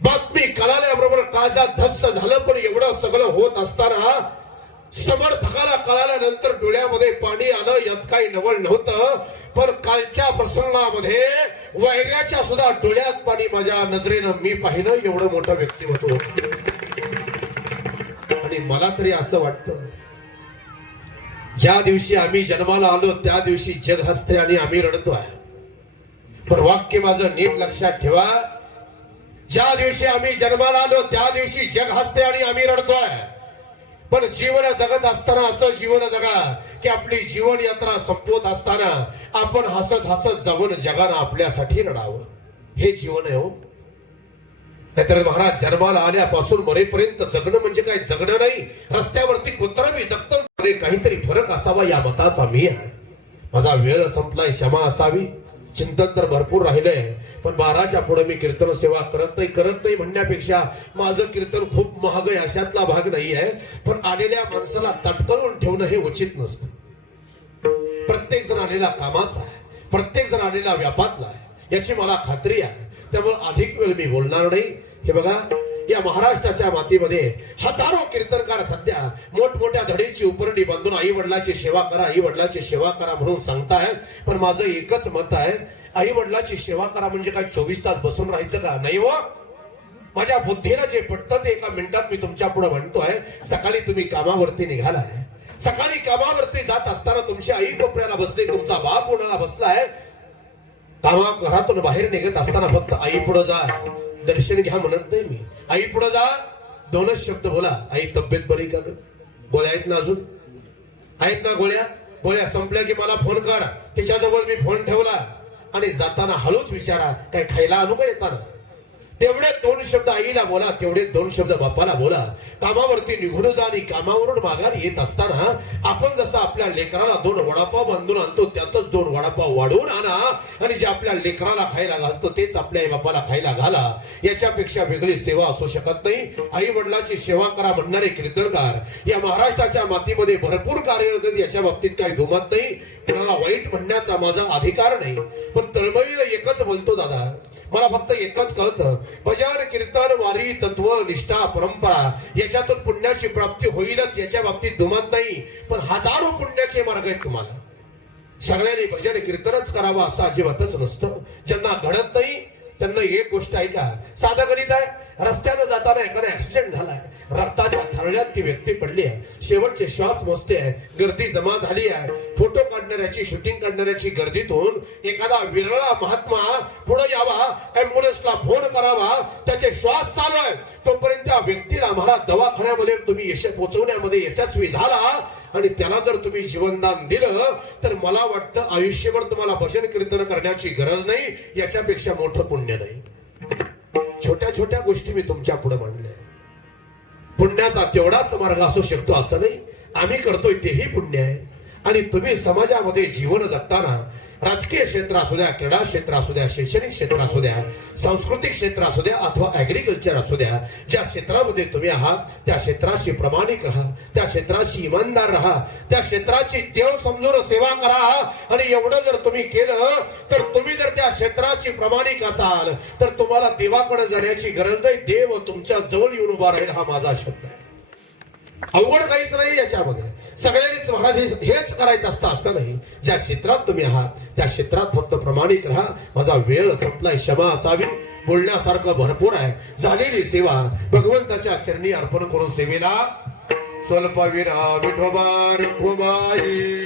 बातमी कळाल्याबरोबर काळजा धस्स झालं. पण एवढं सगळं होत असताना समर्थकाला कळाल्यानंतर डोळ्यामध्ये पाणी आलं. यात काही नवल नव्हतं, पण कालच्या प्रसंगामध्ये वैर्याच्या सुद्धा डोळ्यात पाणी माझ्या नजरेनं मी पाहिलं. एवढं मोठं व्यक्तिमत्व. आणि मला तरी असं वाटतं, ज्या दिवशी आम्ही जन्माला आलो त्या दिवशी जग हसते आणि आम्ही रडतोय. पण वाक्य माझं नीट लक्षात ठेवा, ज्या दिवशी आम्ही जन्माला आलो त्या दिवशी जग हसते आणि आम्ही रडतोय. पण जीवन जगत असताना असं जीवन जगा की आपली जीवन यात्रा संपवत असताना आपण हसत हसत जगून जगानं आपल्यासाठी रडावं. हे जीवन आहे हो. नाहीतर महाराज जन्माला आल्यापासून मरेपर्यंत जगणं म्हणजे काय जगणं नाही. रस्त्यावरती कुत्र मी जगतो, काहीतरी फरक असावा या मताचा मी आहे. माझा वेळ संपलाय, क्षमा असावी. चिंतन तर भरपूर राहिलंय, पण 12च्या पुढे मी कीर्तन सेवा करत नाही म्हणण्यापेक्षा माझं कीर्तन खूप महाग आहे अशातला भाग नाही आहे. पण आलेल्या माणसाला तटकळून ठेवणं हे उचित नसतं. प्रत्येक जण आलेला कामाचा आहे, प्रत्येक जण आलेला व्यापातला आहे याची मला खात्री आहे. त्यामुळे अधिक वेळ मी बोलणार नाही. हे बघा, या महाराष्ट्राच्या मातीमध्ये हजारो कीर्तनकार सध्या मोठमोठ्या धडीची उपरणी बांधून आई वडिलांची सेवा करा म्हणून सांगतायत. पण माझं एकच मत आहे, आई वडिलांची सेवा करा म्हणजे काय 24 तास बसून राहायचं का? नाही हो. माझ्या बुद्धीला जे पटतं ते एका मिनिटात मी तुमच्या पुढे म्हणतोय. सकाळी तुम्ही कामावरती निघालाय, सकाळी कामावरती जात असताना तुमची आई कोपऱ्याला बसली, तुमचा बाप उन्हाला बसलाय. घरातून बाहेर निघत असताना फक्त आई पुढे जा, दर्शन घ्या म्हणत नाही मी. आई पुढे जा, 2च शब्द बोला. आई तब्येत बरी का? गोळ्या आहेत ना? अजून आहेत ना गोळ्या संपल्या की मला फोन कर. तिच्याजवळ मी फोन ठेवला आणि जाताना हळूच विचारा, काय खायला आणू का येताना? तेवढे 2 शब्द आईला बोला, तेवढे 2 शब्द बापाला बोला. कामावरती निघून जा आणि कामावरून माघारी येत असताना आपण जसं आपल्या लेकराला 2 वडापाव बांधून आणतो, त्यातच 2 वडापाव वाढवून आणा आणि जे आपल्या लेकराला खायला घालतो तेच आपल्या आई बापाला खायला घाला. याच्यापेक्षा वेगळी सेवा असू शकत नाही. आई वडिलांची सेवा करा म्हणणारे कीर्तनकार या महाराष्ट्राच्या मातीमध्ये भरपूर कार्यरत. याच्या बाबतीत काही दुमत नाही, कोणाला वाईट म्हणण्याचा माझा अधिकार नाही. पण तळमळीला एकच बोलतो दादा, मला फक्त एकच कळतं, भजन कीर्तन वारी तत्व निष्ठा परंपरा याच्यातून पुण्याची प्राप्ती होईलच, याच्या बाबतीत दुमत नाही. पण हजारो पुण्याचे मार्ग आहेत तुम्हाला. सगळ्यांनी भजन कीर्तनच करावं असं अजिबातच नसतं. ज्यांना घडत नाही त्यांना एक गोष्ट ऐका, साधं गणित आहे. रस्त्यानं जाताना एखादा ऍक्सिडेंट झालाय, रक्ताच्या थारण्यात ती व्यक्ती पडली आहे, शेवटचे श्वास मोजते आहे, गर्दी जमा झाली आहे. फोटो काढणाऱ्याची शूटिंग काढणाऱ्याची गर्दीतून एखादा विरळा महात्मा पुढे यावा, अँब्युलन्सला फोन करावा, त्याचे श्वास चालू आहे तोपर्यंत त्या व्यक्तीला मला दवाखान्यामध्ये तुम्ही पोहोचवण्यामध्ये यशस्वी झाला आणि त्याला जर तुम्ही जीवनदान दिलं तर मला वाटतं आयुष्यभर तुम्हाला भजन कीर्तन करण्याची गरज नाही. याच्यापेक्षा मोठं पुण्य नाही. छोट्या छोट्या गोष्टी मी तुमच्या पुढे मांडल्या. पुण्याचा तेवढाच मार्ग असू शकतो असं नाही. आम्ही करतोय तेही पुण्य आहे. आणि तुम्ही समाजामध्ये जीवन जगताना राजकीय क्षेत्र असू द्या, क्रीडा क्षेत्र असू द्या, शैक्षणिक क्षेत्र असू द्या, सांस्कृतिक क्षेत्र असू द्या अथवा ऍग्रिकल्चर असू द्या, ज्या क्षेत्रामध्ये तुम्ही आहात त्या क्षेत्राशी प्रामाणिक राहा, त्या क्षेत्राशी इमानदार राहा, त्या क्षेत्राची देव समजून सेवा करा. आणि एवढं जर तुम्ही केलं तर तुम्ही जर त्या क्षेत्राशी प्रामाणिक असाल तर तुम्हाला देवाकडे जाण्याची गरज नाही. देव तुमच्या जवळ येऊन उभा राहील, हा माझा शब्द आहे. अवघड काहीच नाही याच्यामध्ये. सगळ्यांनीच महाराज हेच करायचं असतं असं नाही. ज्या क्षेत्रात तुम्ही आहात त्या क्षेत्रात फक्त प्रामाणिक राहा. माझा वेळ संपलाय, क्षमा असावी. बोलण्यासारखं भरपूर आहे. झालेली सेवा भगवंताच्या चरणी अर्पण करून सेवेला स्वल्पविरा विठोबा रखुमाई.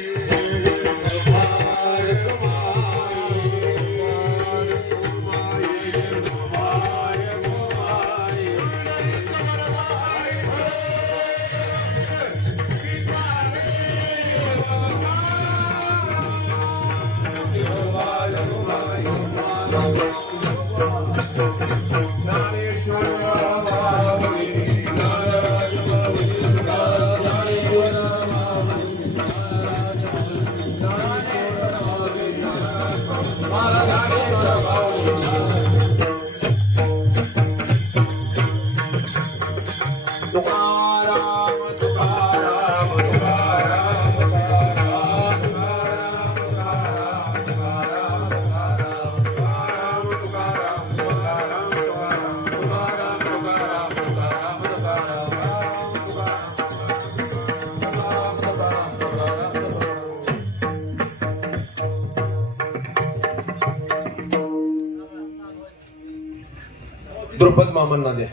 द्रुपद मामांना द्या.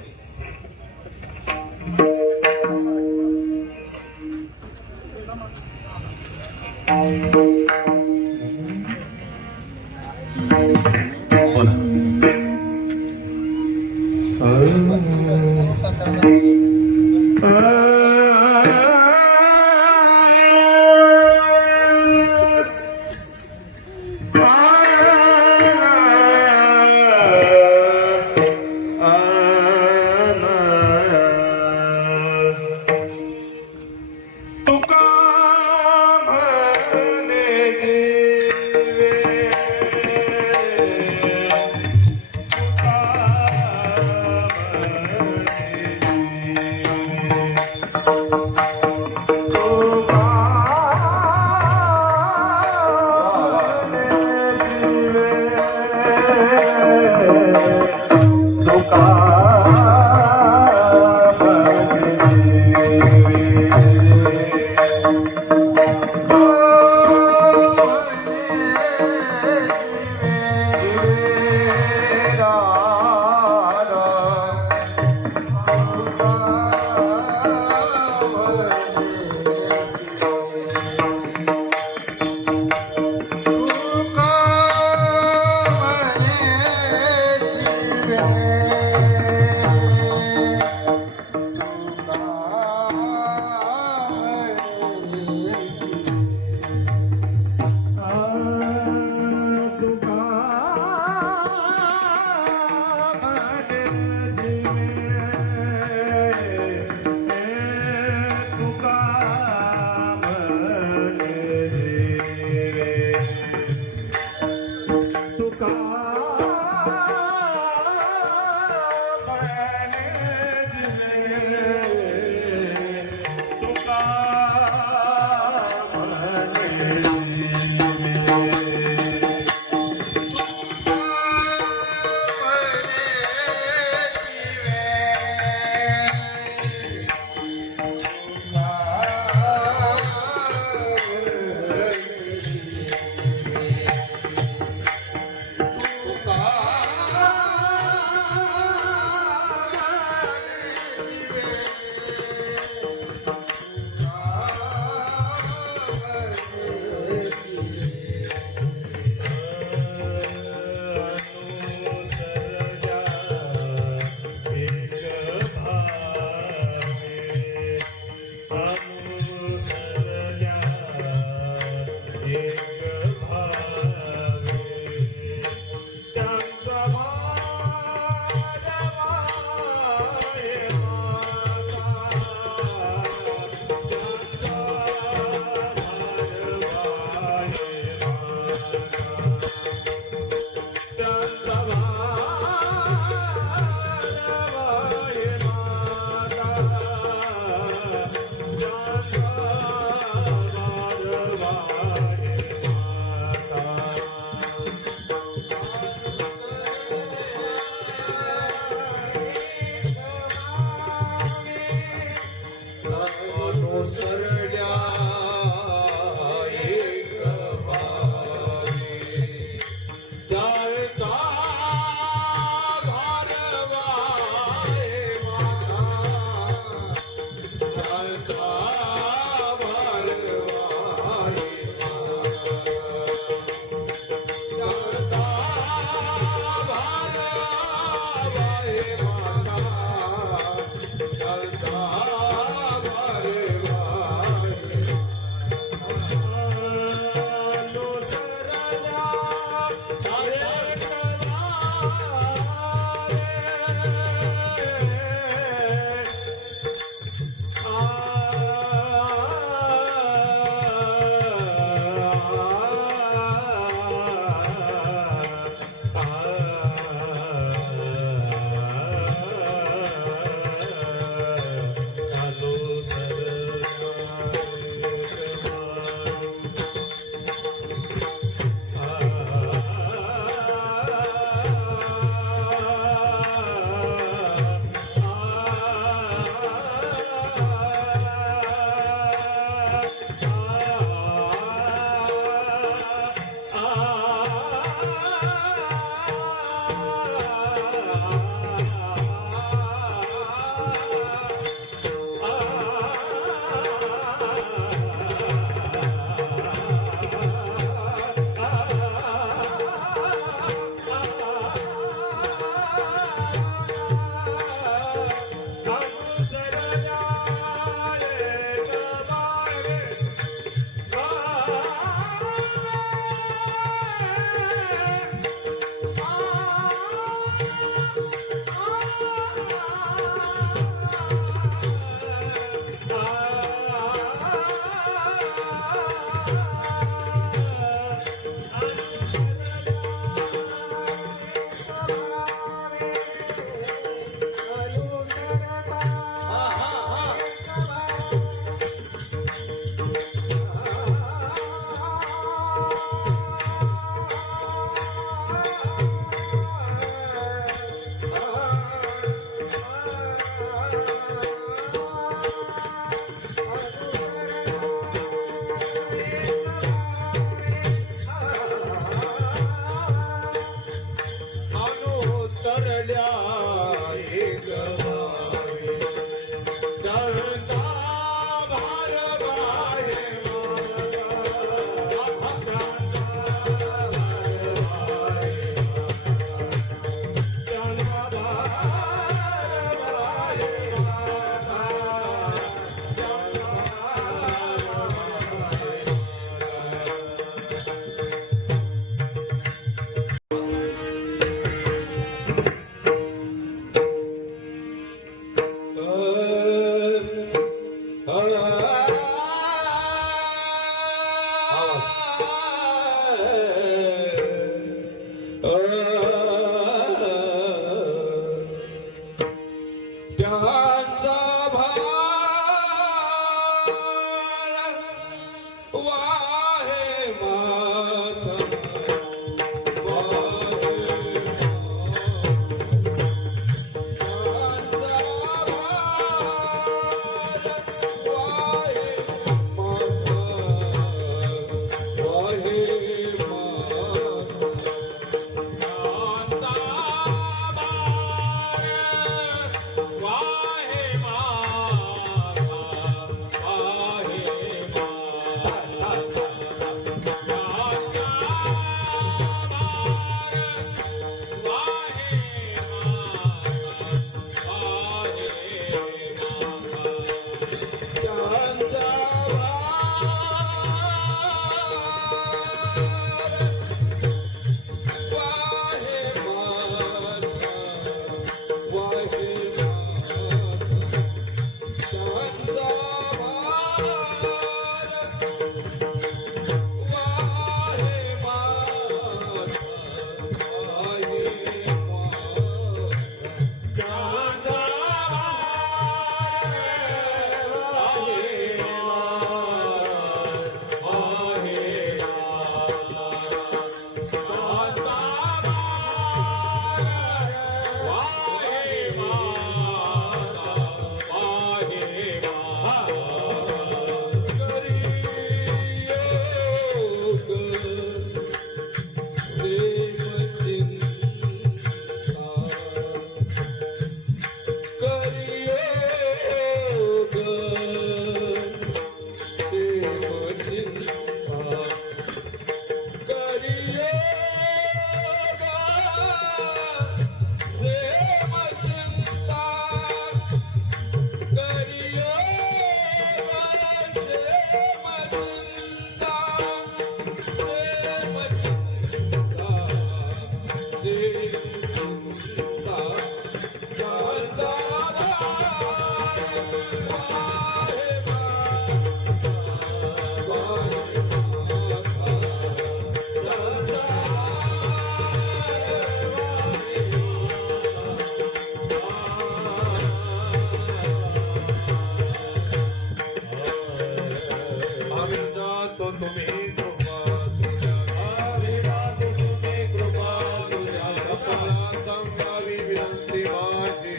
मागतो तुम्ही कृपा सुजावी मागतो तुम्ही कृपा सुजावी आपला संभावी विनंती माझी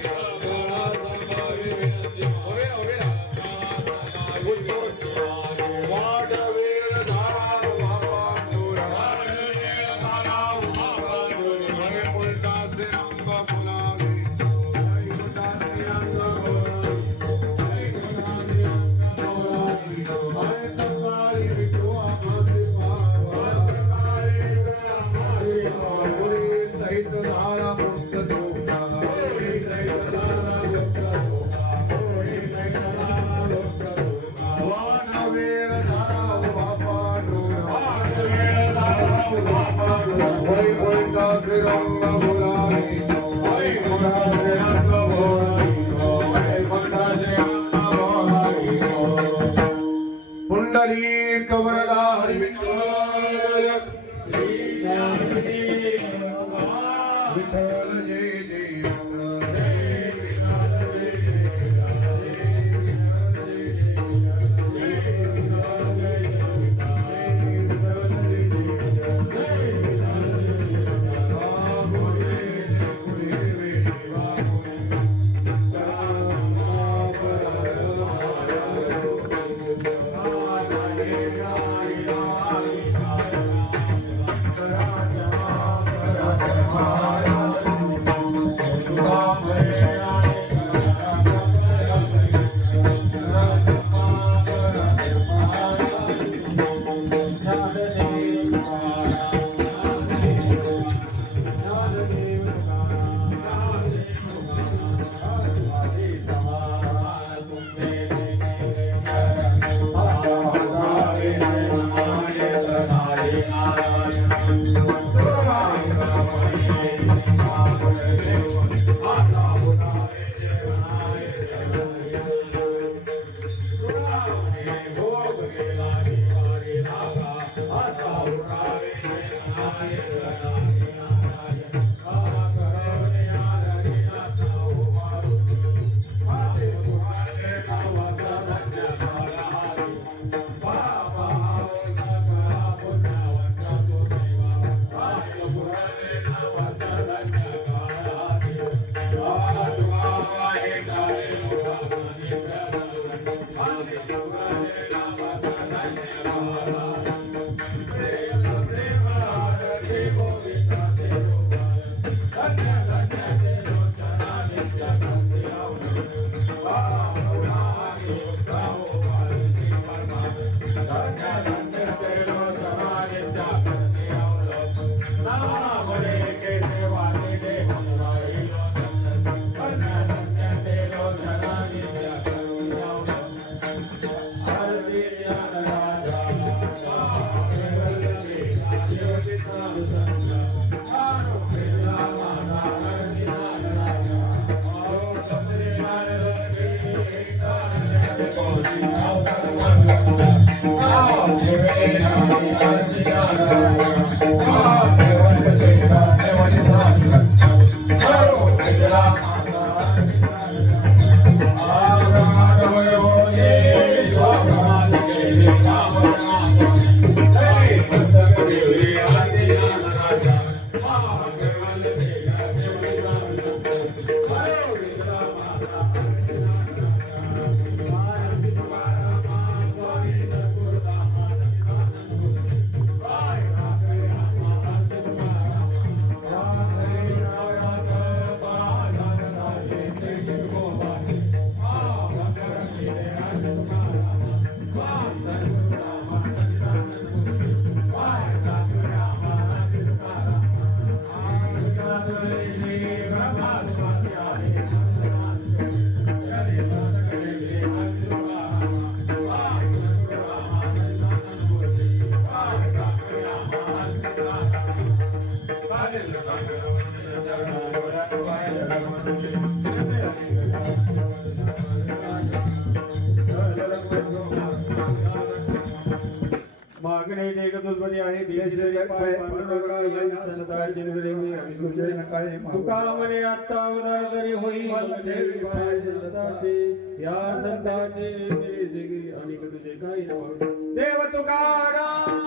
संभावी विनंती वाढवेल धारा उभा पांडुर वाढवेल धारा उभा पांडुर वै मुलटाचे रंग फुलावे वै मुलटाचे रंग फुलावे वै तंगारी विठू आमासी पावा पुरी सहित धारा मुक्त धोका पुरी सहित धारा मुक्त धोका पुरी सहित धारा मुक्त धोका वाढवेल धारा उभा पांडुर वाढवेल धारा उभा पांडुर वै मुलटाचे रंग फुलावे वै मुलटाचे रंग फुलावे वै मुलटाचे रंग फुलावे पुंडलिक वरदा हरि विठ्ठल विठ्ठल जय जय मागणे देखतुपदी आहे दिशे पाय पांडुरंगा या संताची विरेमी तुझे नकाळे तुका मने आता अवतार तरी होई पाय संताची या संताची देवी आणि तुझे काही नाव देव तुकाराम